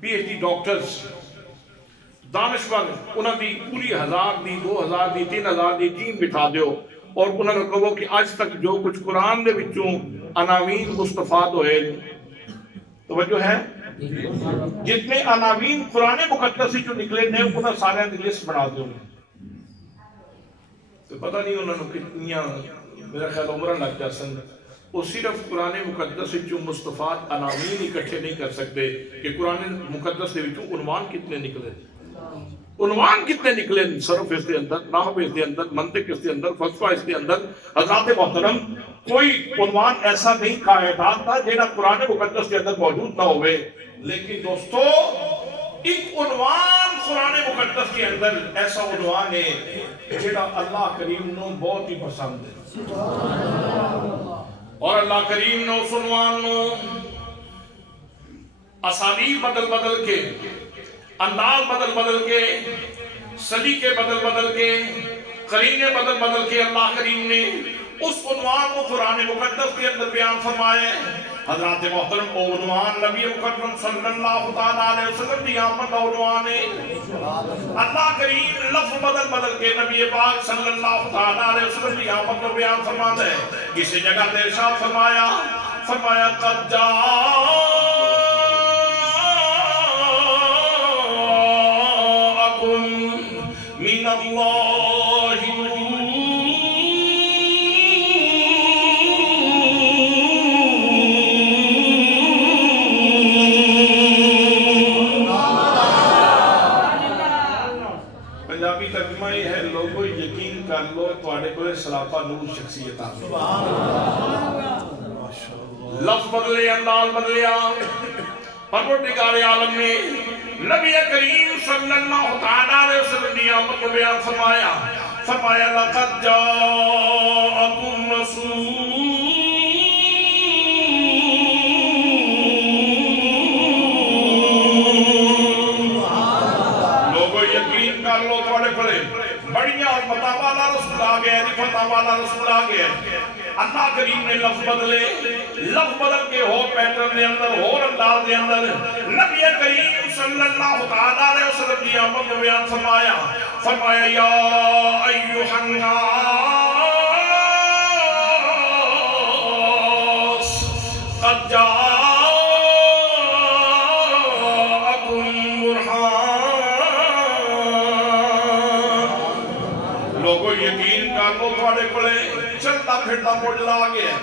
پی ایچ ڈی ڈاکٹرز دانشور انہوں دی پوری 1000 دی 2000 دی 3000 دی ٹیم بٹھا دیو اور انہوں نے کہو کہ آج تک جو کچھ قرآن دے وچوں عناوین مستفاد ہوئے توجہ ہے جتنے عناوین قرآن مقدس سے جو نکلے نے انہوں سارے لسٹ بنا دیو تو پتہ نہیں انہوں نے کتنیاں میرا خیال عمرہ لگ جا سن وہ صرف قرآن مقدس سے جو مستفاد عناوین اکٹھے نہیں کر سکتے کہ قرآن مقدس سے جو عنوان کتنے نکلے عنوان کتنے نکلے صرف اس کے اندر نحو اس کے اندر منطق اس کے اندر فلسفہ اس کے اندر حضرات محترم کوئی عنوان ایسا نہیں کائنات تھا جنہا قرآن مقدس کے اندر موجود نہ ہوئے لیکن دوستو ایک عنوان قرآن مقدس کے اندر ایسا عنوان ہے جنہا اللہ کریم نے بہت ہی پسند ہے اور اللہ کریم نے اس عنوان نے اسالیب بدل بدل کے انداز بدل بدل کے سلیقے بدل بدل کے قرینے بدل بدل کے اللہ کریم نے اس عنوان کو قرآن مقدس کے اندر بیان فرمائے حضرات محترم وہ عنوان نبی مکرم صلی اللہ علیہ وسلم کی آمد کا عنوان ہے اللہ کریم لفظ بدل بدل کے نبی پاک صلی اللہ علیہ وسلم کی آمد کو بیان فرماتا ہے کسی جگہ ارشاد فرمایا فرمایا قد جاءکم من اللہ پنجابی ترجمہ یہ ہے لوگوں یقین کر لو تواڈے کول سراپا نور شخصیت آ لفظ بدلے انداز بدلیا پروردگار عالم نے نبی کریم صلی اللہ علیہ وسلم نے آمد کو بیان فرمایا لقد جاءکم رسول لوگوں یقین کر لو تواڈے کولے بڑیاں اور فتح والا رسول آ گیا فتح والا رسول آ گیا اللہ کریم نے لفظ بدل کے ہو پیٹرن دے اندر ہو انداز دے اندر نبی کریم صلی اللہ علیہ وسلم کی آمد کو بیان فرمایا یا ایوہ الناس قد جاءکم برہان لوگوں یقین کر لو تواڈے کولے چلتا پھرتا موجزہ آ گیا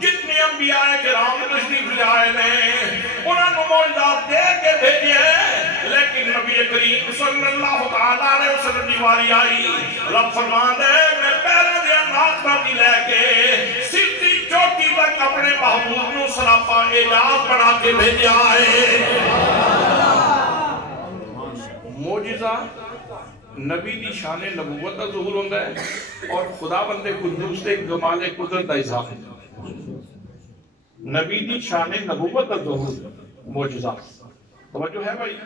جتنے انبیاء کرام تشریف لے آئے نے انہوں نے موجزات دے کے بھیجے لیکن نبی کریم صلی اللہ علیہ وسلم کی واری آئی رب فرمان دے میں پہلے دیا ناکنا بھی لے کے سیدھی چوٹی تک اپنے محبوب نو سراپا اعجاز بنا کے بھیجے آئے موجزہ نبی دی شان نبوت کا ظہور ہوتا ہے اور خدا بندے قدوس تے کمال قدرت کا اظہار نبی دی شان نبوت کا ظہور معجزہ توجہ ہے بھائی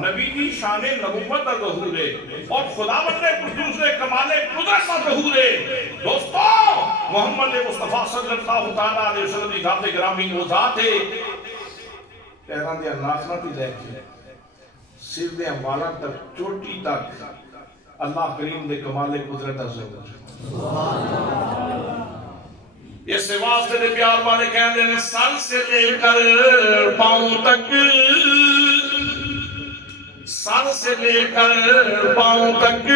نبی دی شان نبوت کا ظہور ہے اور خدا بندے قدوس تے کمال قدرت کا ظہور ہے دوستو محمد مصطفیٰ صلی اللہ علیہ وسلم کی ذات گرامی وہ ذات ہے پیران دیا ناخنا تھی لے کے سر دے اموالا تک چوٹی تک اللہ کریم دے کمال قدرت ظہور یہ سے واسطے دے پیار والے کہنے دے سر سے لے کر پاؤں تک سر سے لے کر پاؤں تک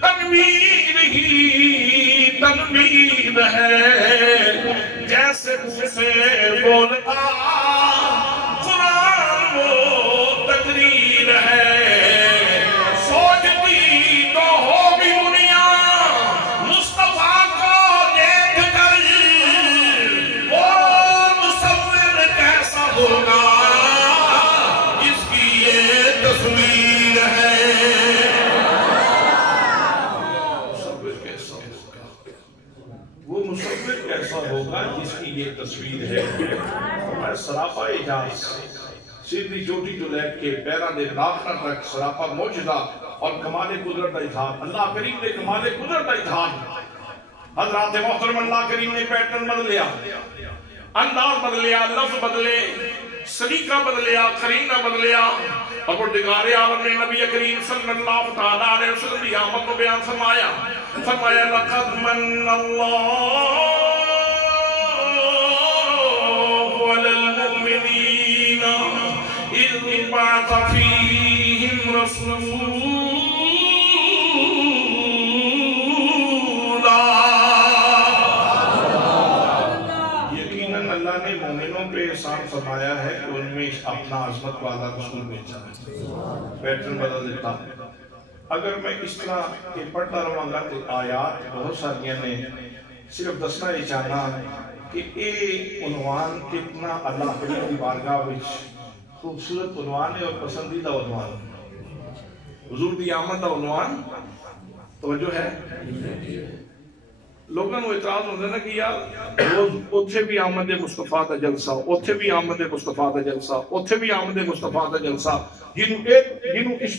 تنویر ہی تنویر ہے جیسے سے بولتا تصویر ہے سراپا اعجاز سیدھی چوٹی جو لے کے پیران دے ناخنا تک سراپا معجزہ اور کمال قدرت کا اظہار اللہ کریم نے کمال قدرت کا اظہار حضرات محترم اللہ کریم نے پیٹرن بدلیا انداز بدلیا لفظ بدلے سلیقہ بدلیا قرینہ بدلیا اور پروردگار عالم نے نبی کریم صلی اللہ علیہ وسلم کی آمد کو بیان فرمایا لقد من اللہ بعث فيهم رسولا یقیناً اللہ نے مومنوں پہ احسان فرمایا ہے کہ ان میں اپنا عظمت والا رسول بھیجا ہے پیٹرن بدل دیتا اگر میں اس طرح کے پڑھتا رہوں گا تو آیات بہت ساریاں نے صرف دسنا یہ چاہنا کہ اے عنوان کتنا اللہ کریم کی بارگاہ وچ خوبصورت عنوان ہے اور پسندیدہ عنوان حضور دی آمد دا عنوان توجہ ہے لوگوں کو اعتراض ہوتا ہے نا کہ یار اتھے بھی آمد مصطفیٰ دا جلسہ اتھے بھی آمد مصطفیٰ دا جلسہ اتھے بھی آمد مصطفیٰ دا جلسہ جس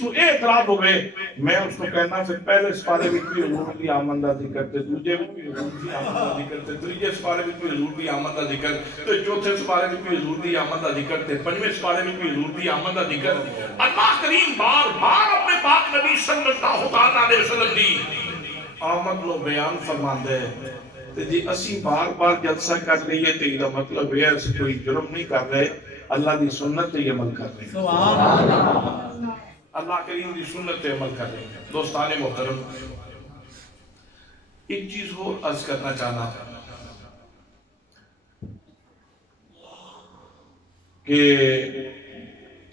کو اعتراض ہوئے میں اس کو کہنا پھر پہلے سپارے بھی حضور کی آمد دا ذکر تے دوسرے بھی حضور کی آمد دا ذکر تے تیسرے سپارے بھی حضور کی آمد دا ذکر تے چوتھے سپارے بھی حضور کی آمد دا ذکر تے پنجویں سپارے بھی حضور کی آمد دا ذکر اللہ کریم بار بار اپنے پاک نبی صلی اللہ علیہ وسلم دی آمد لو بیان فرمان دے تے جی اسی بار بار جلسہ کر رہی ہے تو یہ مطلب ہے اس کوئی جرم نہیں کر رہے، اللہ دی سنت تے عمل کر رہے ہیں، اللہ کریم دی سنت تے عمل کر رہے ہیں۔ دوستان محترم، ایک چیز اور عرض کرنا چاہنا کہ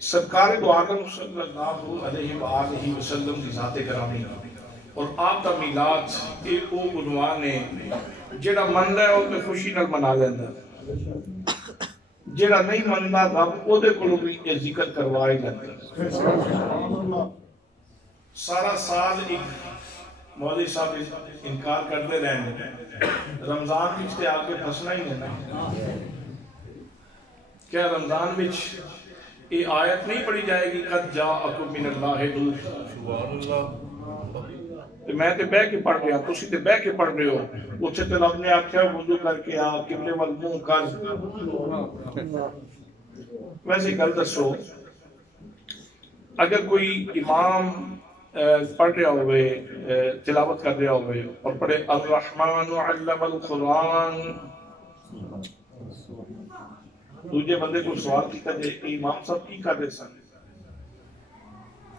سرکار دو عالم صلی اللہ علیہ وآلہ وسلم کی ذات گرامی اور آپ کا میلاد ایک وہ عنوان ہے جڑا مندا ہے وہ تے خوشی نال منا لیندا، جڑا نہیں مندا رب او دے کولوں بھی یہ ذکر کروا ہی لیندا۔ سارا سال ایک مولوی صاحب انکار کرتے رہے، رمضان وچ تے آ کے پھسنا ہی نہیں۔ کیا رمضان وچ یہ آیت نہیں پڑھی جائے گی قد جاءکم من اللہ نور؟ سبحان اللہ۔ میں تے بہ کے پڑھ رہا، تسی تے بہ کے پڑھ رہے ہو، اتھے تے رب نے آکھیا وضو کر کے آ، قبلے وال منہ کر۔ ویسے گل دسو، اگر کوئی امام پڑھ رہا ہوئے، تلاوت کر رہا ہوئے اور پڑھے الرحمن علم القرآن، دوجے بندے کو سوال کیتا جائے کہ امام صاحب کی کر رہے سن،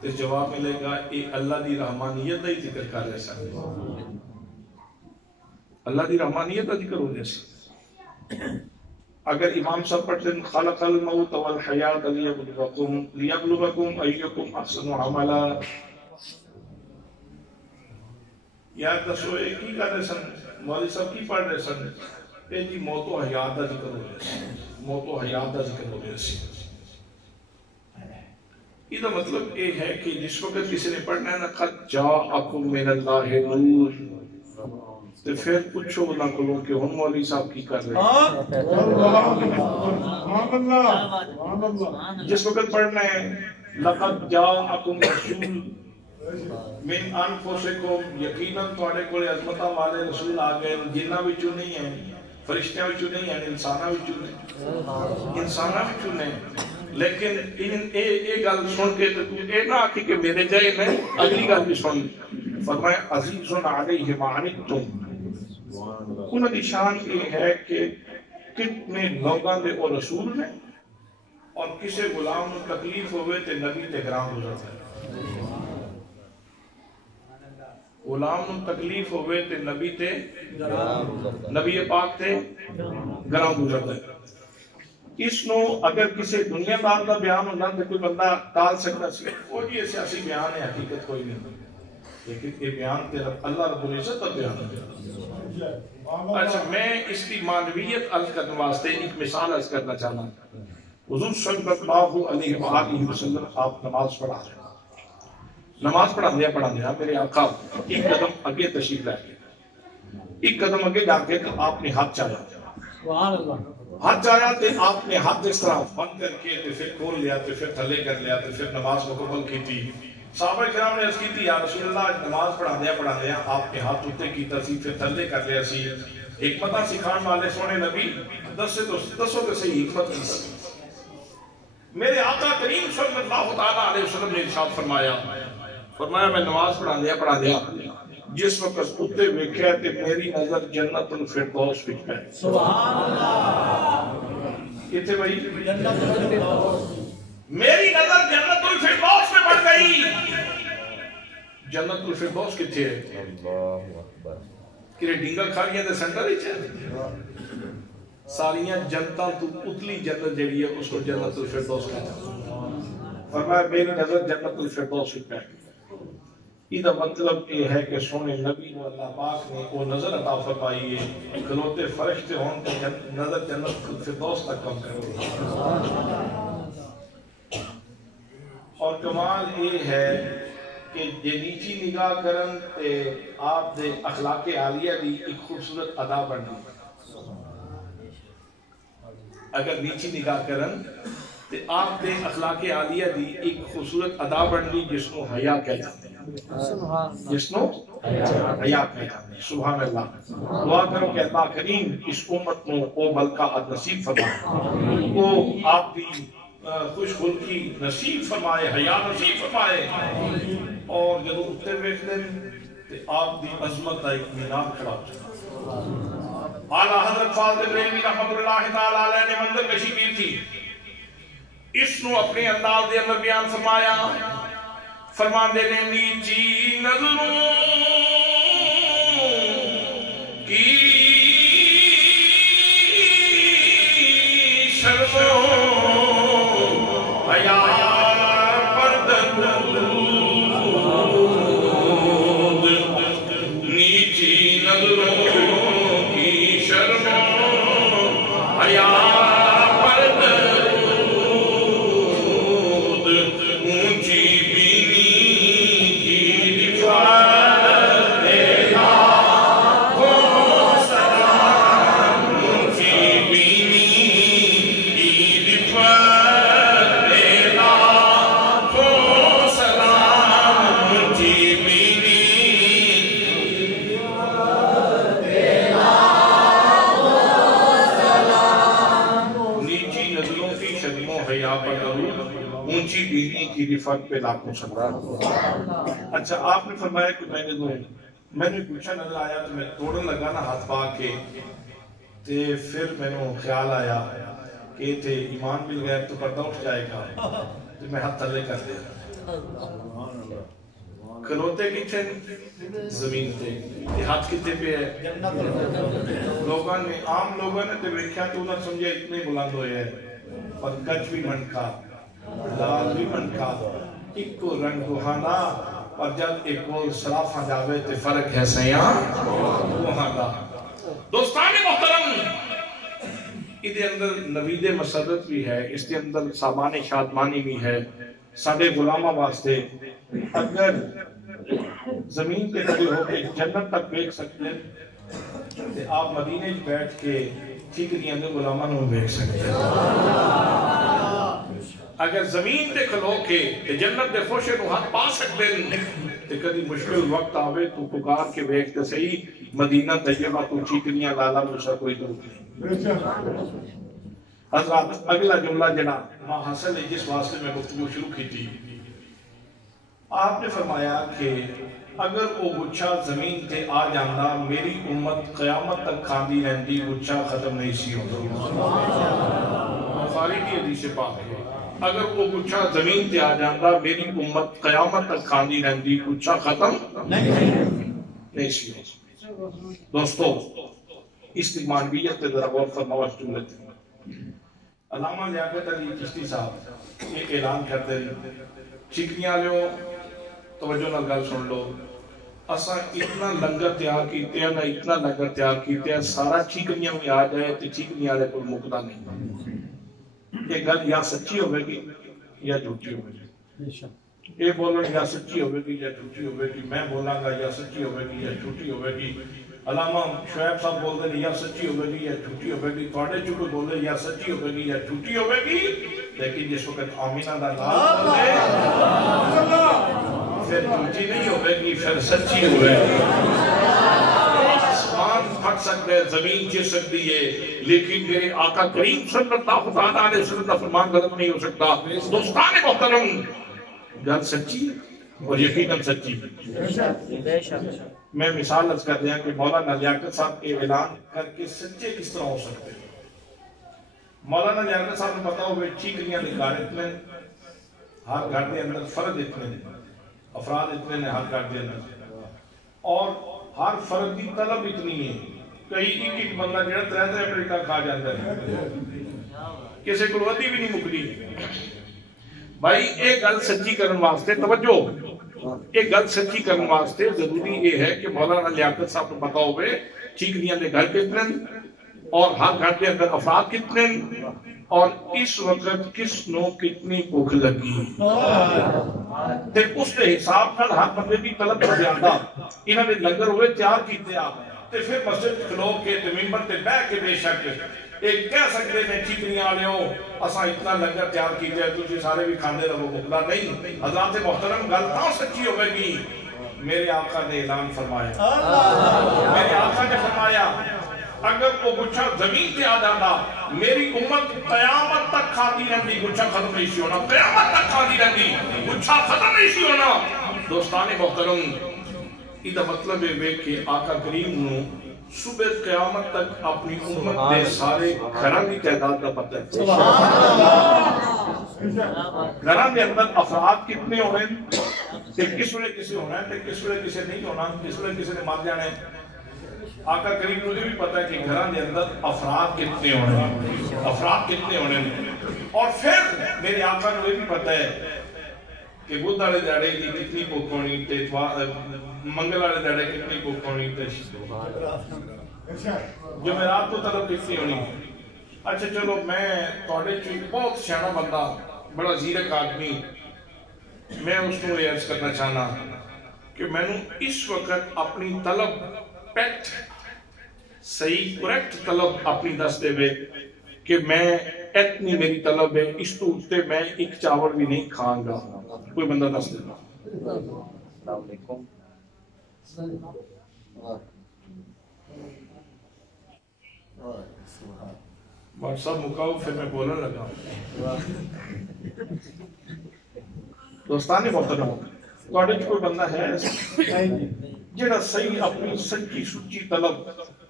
تو جواب ملے گا اے اللہ دی رحمانیت دا ہی ذکر کر رہے سن، اللہ دی رحمانیت دا ذکر ہو رہے سن۔ اگر امام صاحب پڑھتے ہیں خلق الموت والحیات لیبلوکم ایکم احسن عملا، یاد دسو یہ کی کر رہے سن؟ مولوی صاحب کی پڑھ رہے سن؟ اے جی موت و حیات دا ذکر ہو رہے سن، موت و حیات دا ذکر ہو رہے سن۔ یہ دا مطلب یہ ہے کہ جس وقت کسی نے پڑھنا ہے نا قد جاءکم من اللہ نور، تو پھر پوچھو نہ کرو کہ ہم مولوی صاحب کی کر رہے ہیں۔ جس وقت پڑھنا ہے لقد جاءکم رسول من انفسکم، یقیناً تھوڑے کولے عظمتاں والے رسول آ گئے، جنہاں وچوں نہیں ہیں، فرشتیاں وچوں نہیں ہیں، انساناں وچوں نہیں، انساناں وچوں نہیں۔ لیکن اے گل سن کے تو اے نہ آکھی کہ میرے جائے نہیں، اگلی گل بھی سن، فرمایا عزیز علیہ ما عنتم، انہوں کی شان یہ ہے کہ کتنے لوگاں دے اور رسول نے، اور کسے غلام کو تکلیف ہوئے تے نبی تے گرام گزرتا ہے، غلام نو تکلیف ہوئے تے نبی تے نبی پاک تے گرام گزرتا ہے۔ اس نو اگر کسی دنیا دار دا بیان ہونا تو کوئی بندہ ٹال سکتا سی، وہ جی سیاسی بیان ہے، حقیقت کوئی نہیں، لیکن یہ بیان تے اللہ رب العزت کا بیان ہے۔ اچھا، میں اس کی معنویت عرض کرنے واسطے ایک مثال عرض کرنا چاہنا۔ حضور صلی اللہ علیہ وآلہ وسلم آپ نماز پڑھا رہے ہیں، نماز پڑھا دیا میرے آقا ایک قدم اگے تشریف لائے، ایک قدم اگے جا کے آپ نے ہاتھ چاہیا، ہاتھ چاہیا تے آپ نے ہاتھ اس طرح بند کر کے پھر کھول لیا، پھر تھلے کر لیا، پھر نماز مکمل کی تھی۔ صحابہ کرام نے عرض کی تھی یا رسول اللہ نماز پڑھا دیا آپ نے ہاتھ اوتے کیتا سی، پھر تھلے کر لیا سی، حکمتاں سکھان والے سونے نبی دسو کہ صحیح حکمت کی سی؟ میرے آقا کریم صلی اللہ تعالیٰ علیہ وسلم نے ارشاد فرمایا میں نماز پڑھا دیا جس وقت اتے ویکھیا تے میری نظر جنت الفردوس وچ پئی۔ سبحان اللہ، کتے بھائی؟ جنت الفردوس، میری نظر جنت الفردوس میں پڑ گئی۔ جنت الفردوس کتے ہے؟ اللہ اکبر، کہ ڈینگا کھاڑیاں دے سینٹر ہی چاہتے ساریاں جنتاں تو اتلی جنت جڑی ہے اس کو جنت الفردوس کہتا ہے۔ فرمایا میری نظر جنت الفردوس وچ پئی۔ یہ مطلب یہ ہے کہ سونے نبی و اللہ پاک نے وہ نظر عطا فرمائی ہے، کھلوتے فرشتے ہوں تو نظر جنت الفردوس تک کم کرے۔ اور کمال یہ ہے کہ یہ نیچی نگاہ کرن تے آپ دے اخلاق عالیہ دی ایک خوبصورت ادا بن گئی۔ اگر نیچی نگاہ کرن تے آپ دے اخلاق عالیہ دی ایک خوبصورت ادا بن گئی جس کو حیا کہتے ہیں، جس کو حیا کہتے ہیں۔ سبحان اللہ، دعا کرو کہ اللہ کریم اس امت کو او ملکہ نصیب فرمائے، وہ آپ کی خوش خلقی نصیب فرمائے، حیا نصیب فرمائے، اور جب اٹھتے بیٹھتے آپ دی عظمت کا ایک مینار کھڑا ہو جائے۔ اعلیٰ حضرت فاضل بریلوی رحمت اللہ تعالیٰ علیہ نے منظر کشی کی تھی، اس نو اپنے انداز دے اندر بیان فرمایا، فرمان دے نے نیچی نظروں کی شرموں حیا پردرود، نیچی نظروں کی شرموں حیا اونچی بینی کی رفعت پہ لاکھوں سلام۔ اچھا آپ نے فرمایا کہ میں نے پوچھا نظر آیا تو میں توڑن لگا نا ہاتھ پا کے، تے پھر میں نے خیال آیا کہ تے ایمان مل گیا تو پردہ اٹھ جائے گا، تو میں ہاتھ تلے کر دیا۔ کھلوتے کی تھے زمین تے، ہاتھ کتے پہ ہے لوگوں نے، عام لوگوں نے تے ویکھیا تو انہوں نے سمجھے اتنے بلند ہوئے ہیں، پر گچ بھی منکھا لال بھی منکھا ایک کو رنگ روحانا، اور جب ایک کو صرافہ جاوے تے فرق ہے سیاں روحانا۔ دوستان محترم، اس اندر نوید مسرت بھی ہے، اس کے اندر سامان شادمانی بھی ہے ساڑھے غلامہ واسطے۔ اگر زمین پہ کھڑے ہو کے جنت تک دیکھ سکتے ہیں تو آپ مدینے بیٹھ کے ٹھیک نہیں اندر غلامہ نو دیکھ سکتے ہیں۔ اگر زمین تے کھلو کے جنت دے خوشے نو ہاتھ پا سکتے ہیں تو کدی مشکل وقت آوے تو پکار کے بیکھتے صحیح مدینہ طیبہ تو چیکنیاں لالا مجھا کوئی دور نہیں۔ حضرات اگلا جملہ جنا ماں حسن جس واسطے میں گفتگو شروع کی تھی، آپ نے فرمایا کہ اگر وہ گچھا زمین تے آ جانا میری امت قیامت تک کھاندی رہندی، گچھا ختم نہیں سی ہوتا۔ بخاری کی حدیث پاک ہے، اگر وہ گچھا زمین تے آ جانا میری امت قیامت تک کھاندی رہندی، گچھا ختم نہیں سی ہوتا۔ دوستو اس کی معنویت تے ذرا غور فرماؤ اس جملے تے۔ علامہ لیاقت علی چشتی صاحب ایک اعلان کرتے ہیں، چکنیاں لیو توجہ نہ گل سن لو، اساں اتنا لنگر تیار کیتے ہیں نا، اتنا لنگر تیار کیتے ہیں، سارا چکنیاں میں آ جائے تو چکنیاں لے کوئی مقدہ نہیں۔ یہ گل یا سچی ہوئے گی یا جھوٹی ہوئے گی، یہ بولن یا سچی ہوئے گی یا جھوٹی ہوئے گی، میں بولاں گا یا سچی ہوئے گی یا جھوٹی ہوئے گی، علامہ شعیب صاحب بول دیں یا سچی ہوئے گی یا جھوٹی ہوئے گی، توڑے چکے بول دیں یا سچی ہوئے گی یا جھوٹی ہوئے گی، لیکن جس وقت آمینہ دا نام بول دیں پھر جھوٹی نہیں ہوئے گی، پھر سچی ہوئے گی۔ آسمان پھٹ سکتے ہیں، زمین چر سکتی ہے، لیکن میرے آقا کریم صلی اللہ علیہ وسلم کا فرمان غلط نہیں ہو سکتا۔ دوستان محترم، گل سچی اور یقیناً سچی۔ میں مثال عرض کر دیا کہ مولانا لیاقت صاحب کے اعلان کر کے سچے کس طرح ہو سکتے ہیں۔ مولانا لیاقت صاحب نے پتا ہوئے چیکنیاں نکار اتنے، ہر گھر دے اندر فرد اتنے، افراد اتنے نے ہر گھر دے اندر، اور ہر فرد کی طلب اتنی ہے، کئی ایک بندہ جڑا ترے امریکہ کھا جاتا ہے، کسی کو ودی بھی نہیں مکلی۔ بھائی ایک گل سچی کرن واسطے توجہ، ایک گل سچی کرن واسطے ضروری یہ ہے کہ مولانا لیاقت صاحب کو پتا ہوئے چیکنیاں دے گھر کتنے اور ہر گھر کے اندر افراد کتنے اور اس وقت کس نو کتنی بھوک لگی، تے اس کے حساب نال ہر بندے دی طلب ہو جاندا۔ انہاں نے لنگر ہوئے تیار کیتے آ تے پھر مسجد کھلو کے تے منبر تے بیٹھ کے بے شک ایک کہہ سکتے ہیں چکنیاں والے ہو اساں اتنا لنگر تیار کیتے ہیں تسی سارے بھی کھاندے رہو، مقدہ نہیں۔ حضرات محترم گل تاں سچی ہوئے گی، میرے آقا نے اعلان فرمایا، میرے آقا نے فرمایا اگر وہ گچھا زمین تے آ جاتا میری امت قیامت تک کھاتی رہندی، گچھا ختم نہیں سی ہونا، قیامت تک کھاتی رہندی، گچھا ختم نہیں سی ہونا۔ دوستان محترم، یہ مطلب ہے کہ آقا کریم نو صبح قیامت تک اپنی امت کے سارے گھران کی تعداد کا پتہ ہے. گھران کے اندر افراد کتنے ہونے تے کس ویلے کسے ہونا ہے تے کس ویلے کسے نہیں ہونا, کس ویلے کسے نے مار جانا ہے. آقا کریم کو یہ بھی پتہ ہے کہ گھران کے اندر افراد کتنے ہونے اور پھر میرے آقا کو یہ بھی پتہ ہے کہ بدھ والے دہاڑے کی کتنی بھوک ہونی تے منگل والے دہاڑے کتنی بھوک ہونی تے جمعرات کو طلب کتنی ہونی. اچھا چلو میں تواڈے چ بہت سیاںا بندہ بڑا زیرک آدمی میں اس کو یہ عرض کرنا چاہنا کہ میں نے اس وقت اپنی طلب پیٹ صحیح کریکٹ طلب اپنی دس دے وے کہ میں اتنی میری طلب ہے اس تو اٹھتے میں ایک چاول بھی نہیں کھان گا. کوئی بندہ دس دے گا. السلام علیکم. واٹس ایپ مکاؤ پھر میں بولنے لگا. دوستان محترم تواڈے وچ کوئی بندہ ہے جڑا صحیح اپنی سچی سچی طلب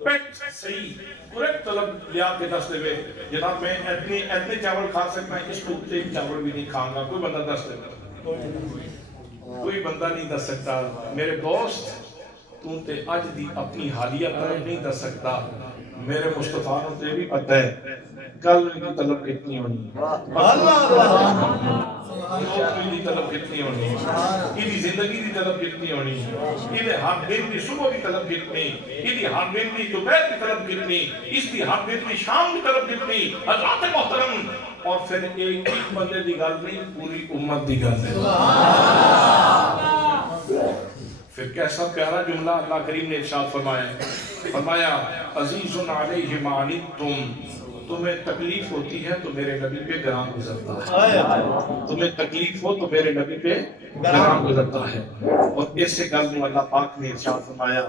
پیٹ صحیح کریکٹ طلب لیا کے دس دے جناب میں اتنے چاول کھا سکتا اس کو اتنے چاول بھی نہیں کھاؤں گا. کوئی بندہ دس دے گا. کوئی بندہ نہیں دس سکتا. میرے دوست تو تے اج دی اپنی حالیہ طلب نہیں دس سکتا. میرے مصطفیٰ نے تے بھی پتہ ہے کل کی طلب کتنی ہونی کی طلب کتنی ہونی یہ زندگی کی طلب کتنی ہونی یہ ہر دن کی صبح کی طلب کتنی یہ ہر دن کی دوپہر کی طلب کتنی اس کی ہر دن کی شام کی طلب کتنی. حضرات محترم اور پھر ایک بندے دی گل نہیں پوری امت دی گل ہے. پھر کیسا پیارا جملہ اللہ کریم نے ارشاد فرمایا عزیز علیہ ما عنتم تمہیں تکلیف ہوتی ہے تو میرے نبی پہ گراں گزرتا ہے. تمہیں تکلیف ہو تو میرے نبی پہ گراں گزرتا ہے. اور اس سے گل میں اللہ پاک نے ارشاد فرمایا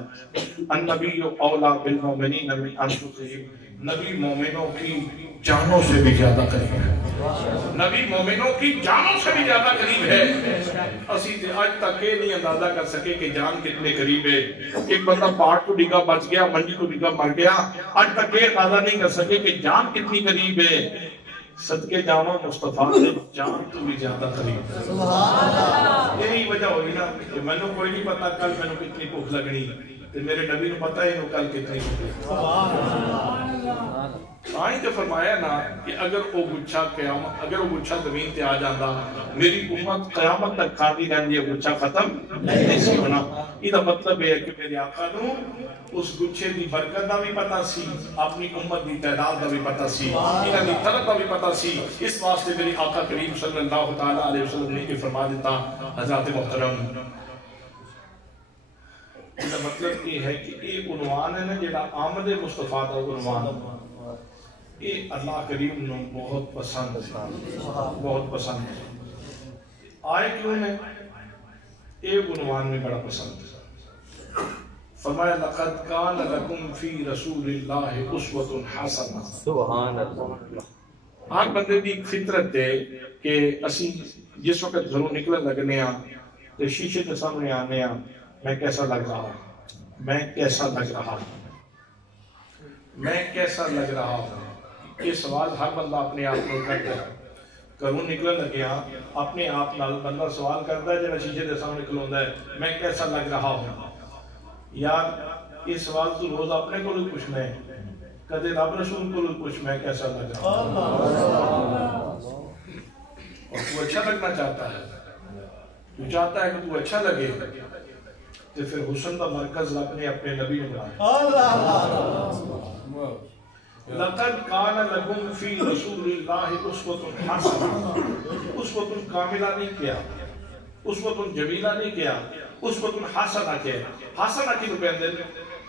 النبی اولا بالمؤمنین من انفسہم. نبی مومنوں کی جانوں سے بھی زیادہ قریب ہے. نبی مومنوں کی جانوں سے بھی زیادہ قریب ہے. اسی تے آج تک یہ نہیں اندازہ کر سکے کہ جان کتنے قریب ہے. ایک بندہ پہاڑ کو ڈگا بچ گیا, منجی کو ڈگا مر گیا, آج تک یہ اندازہ نہیں کر سکے کہ جان کتنی قریب ہے. صدقے جاواں مصطفیٰ سے جان تو بھی زیادہ قریب ہے. یہی وجہ ہوئی نا کہ میں نے کوئی نہیں پتا کل میں نے کتنی بھوک لگنی تو میرے نبی نے پتا ہے انہوں کل کتنی بھوک. آئیں تو فرمایا نا کہ اگر وہ گچھا زمین تے آ جاندہ میری امت قیامت تک کھاتی رہندی ہے گچھا ختم نہیں سی ہونا. یہ مطلب ہے کہ میرے آقا نو اس گچھے دی برکت دا بھی پتا سی, اپنی امت دی تعداد دا بھی پتا سی, انہاں دی طلب دا بھی پتا سی. اس واسطے میرے آقا کریم صلی اللہ تعالیٰ علیہ وسلم نے یہ فرما دیتا. حضرات محترم یہ مطلب یہ ہے کہ یہ عنوان ہے نا جڑا آمد مصطفیٰ دا عنوان یہ اللہ کریم نے بہت پسند بہت پسند آئے کیوں نے یہ عنوان میں بڑا پسند. فرمایا لقد کان لکم فی رسول اللہ اسوۃ حسنہ. سبحان اللہ. ہر بندے دی ایک فطرت ہے کہ اسی جس وقت گھروں نکلن لگنے ہاں تو شیشے کے سامنے آنے ہاں میں کیسا لگ رہا ہوں, میں کیسا لگ رہا ہوں, میں کیسا لگ رہا ہوں. یہ سوال ہر بندہ اپنے آپ کو کرتا ہے. گھروں نکلن لگے ہاں اپنے آپ نال بندہ سوال کرتا ہے جب شیشے کے سامنے کھلوندا ہے میں کیسا لگ رہا ہوں. یار یہ سوال تو روز اپنے کو پوچھنا ہے, کدے رب رسول کو پوچھ میں کیسا لگ رہا ہوں. اور تو اچھا لگنا چاہتا ہے, تو چاہتا ہے کہ تو اچھا لگے تو پھر حسن کا مرکز اپنے نبی نے بنایا. لقد کان لکم فی رسول اللہ اسوۃ حسنہ. اسوۃ کاملہ نہیں کیا, اسوۃ جمیلہ نہیں کیا, اسوۃ حسنہ کیا. حسنہ کی تو کہتے ہیں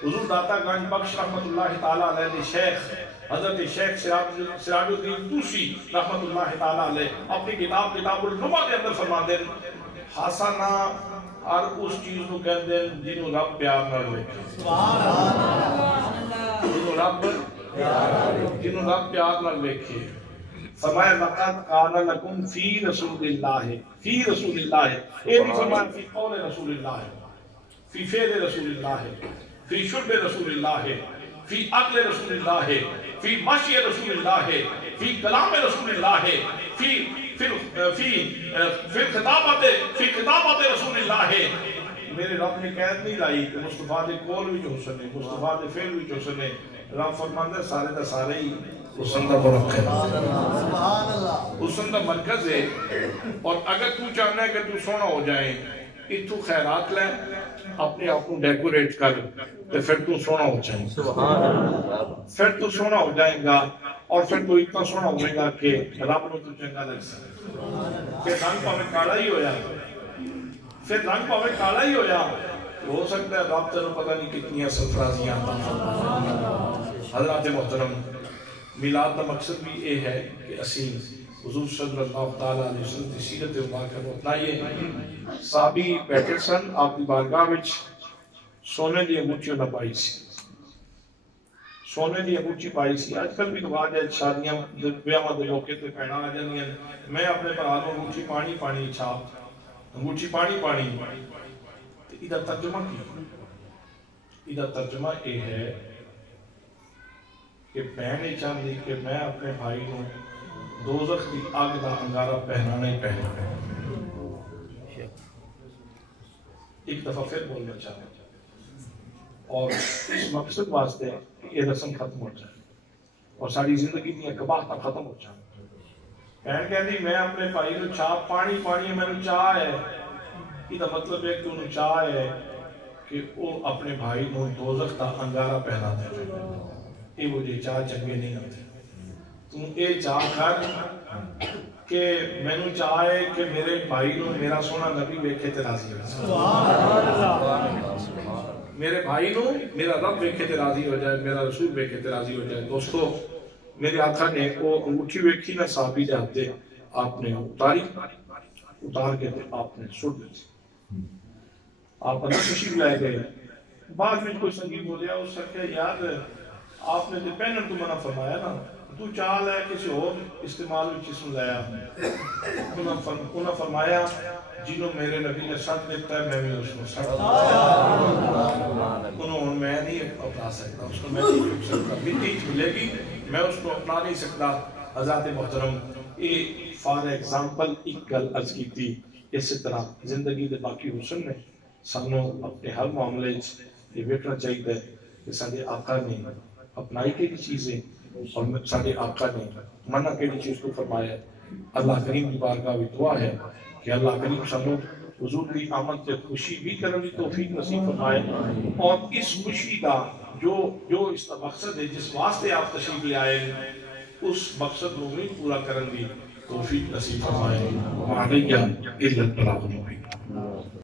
حضور داتا گنج بخش رحمت اللہ تعالیٰ علیہ دی شیخ حضرت شیخ سراج الدین توسی رحمت اللہ تعالیٰ علیہ اپنی کتاب النبوہ دے اندر فرما دیں حسنہ ہر اس چیز کو کہتے ہیں جنہوں رب پیار نہ ہوئے. جنہوں رب پیار نہ ویکھے. فرمایا لقد کان لکم فی رسول اللہ, فی رسول اللہ, یہ نہیں فرمایا فی قول رسول اللہ, فی فعل رسول اللہ, فی شرب رسول اللہ, فی عقل رسول اللہ فی مشی رسول اللہ فی کلام رسول اللہ فی خطابت رسول اللہ. میرے رب نے قید نہیں لائی کہ مصطفیٰ دے کول بھی جو سنے مصطفیٰ دے فعل بھی جو سنے. رب فرماندہ سارے دا سارے ہی حسن دا برکت ہے حسن دا مرکز ہے. اور اگر تو چاہنا ہے کہ تو سونا ہو جائے تو خیرات لے اپنے آپ کو ڈیکوریٹ کر تو پھر تو سونا ہو جائے پھر تو سونا ہو جائے گا. اور پھر تو اتنا سونا ہوئے گا کہ رب کو تو چنگا لگ سکے. کہ رنگ پاوے کالا ہی ہویا پھر رنگ پاوے کالا ہی ہویا ہو سکتا ہے رب تیرے پتہ نہیں کتنی سرفرازیاں. حضرات محترم میلاد کا مقصد بھی یہ ہے کہ اسی حضور صلی اللہ تعالیٰ علیہ وسلم کی سیرت مبارکہ کو اپنائیے. صحابی بیٹھے سن آپ کی بارگاہ وچ سونے دی انگوٹھی نہ پائی سی سونے دی انگوٹھی پائی سی. آج کل بھی رواج ہے شادیاں بیاواں دے موقع تے پہنا آ جاندیاں. میں اپنے بھرا نوں انگوٹھی پانی چھاپ انگوٹھی پانی ادھر ترجمہ کی ادھر ترجمہ یہ ہے کہ بہن یہ چاہتی کہ میں اپنے بھائی کو دوزخ کی آگ دا انگارہ پہنانا ہی پہنانا. ایک دفعہ پھر بولنا چاہتا ہوں اور اس مقصد واسطے یہ رسم ختم ہو جائے اور ساری زندگی دیا کباہتاں ختم ہو جائے. بہن کہتی میں اپنے بھائی کو چھاپ پانی میں نے چاہ ہے. یہ مطلب ہے کہ انہوں چاہ ہے کہ وہ اپنے بھائی کو دوزخ دا انگارہ پہنا دے. یہ مجھے چاہ چنگے نہیں ہوتے. تم یہ چاہ کر کہ میں نے چاہے کہ میرے بھائی کو میرا سونا نبی ویکھے تے راضی ہو جائے. میرے بھائی کو میرا رب ویکھے تے راضی ہو جائے میرا رسول ویکھے تے راضی ہو جائے. دوستو میرے آقا نے وہ انگوٹھی ویکھی نہ صحابی دے ہاتھے آپ نے اتار کے آپ نے سٹ دی. آپ اندر خوشی لائے گئے. بعد میں کوئی سنگی بولیا اس سکے یار آپ نے پہنن تو منع فرمایا نا تو چال ہے کسی اور استعمال بھی چیز لایا. انہوں فرمایا جنہوں میرے نبی نے ساتھ دیتا ہے میں بھی اس کو ساتھ انہوں میں نہیں اپنا سکتا اس کو میں نہیں اپنا سکتا. مٹی ملے گی میں اس کو اپنا نہیں سکتا. حضرات محترم یہ فار ایگزامپل ایک گل عرض کی تھی. اسی طرح زندگی دے باقی حسن نے سانوں اپنے ہر معاملے یہ ویکھنا چاہیے کہ سارے آقا نے اپنائی کے چیزیں اور سارے آقا نے منع کے چیز کو فرمایا. اللہ کریم کی بارگاہ میں دعا ہے کہ اللہ کریم سانوں حضور کی آمد سے خوشی بھی کرنے کی توفیق نصیب فرمائے اور اس خوشی کا جو اس کا مقصد ہے جس واسطے آپ تشریف لے آئے اس مقصد کو بھی پورا کرنے کی توفیق نصیب فرمائے. وعلیہ الا البلاغ المبین.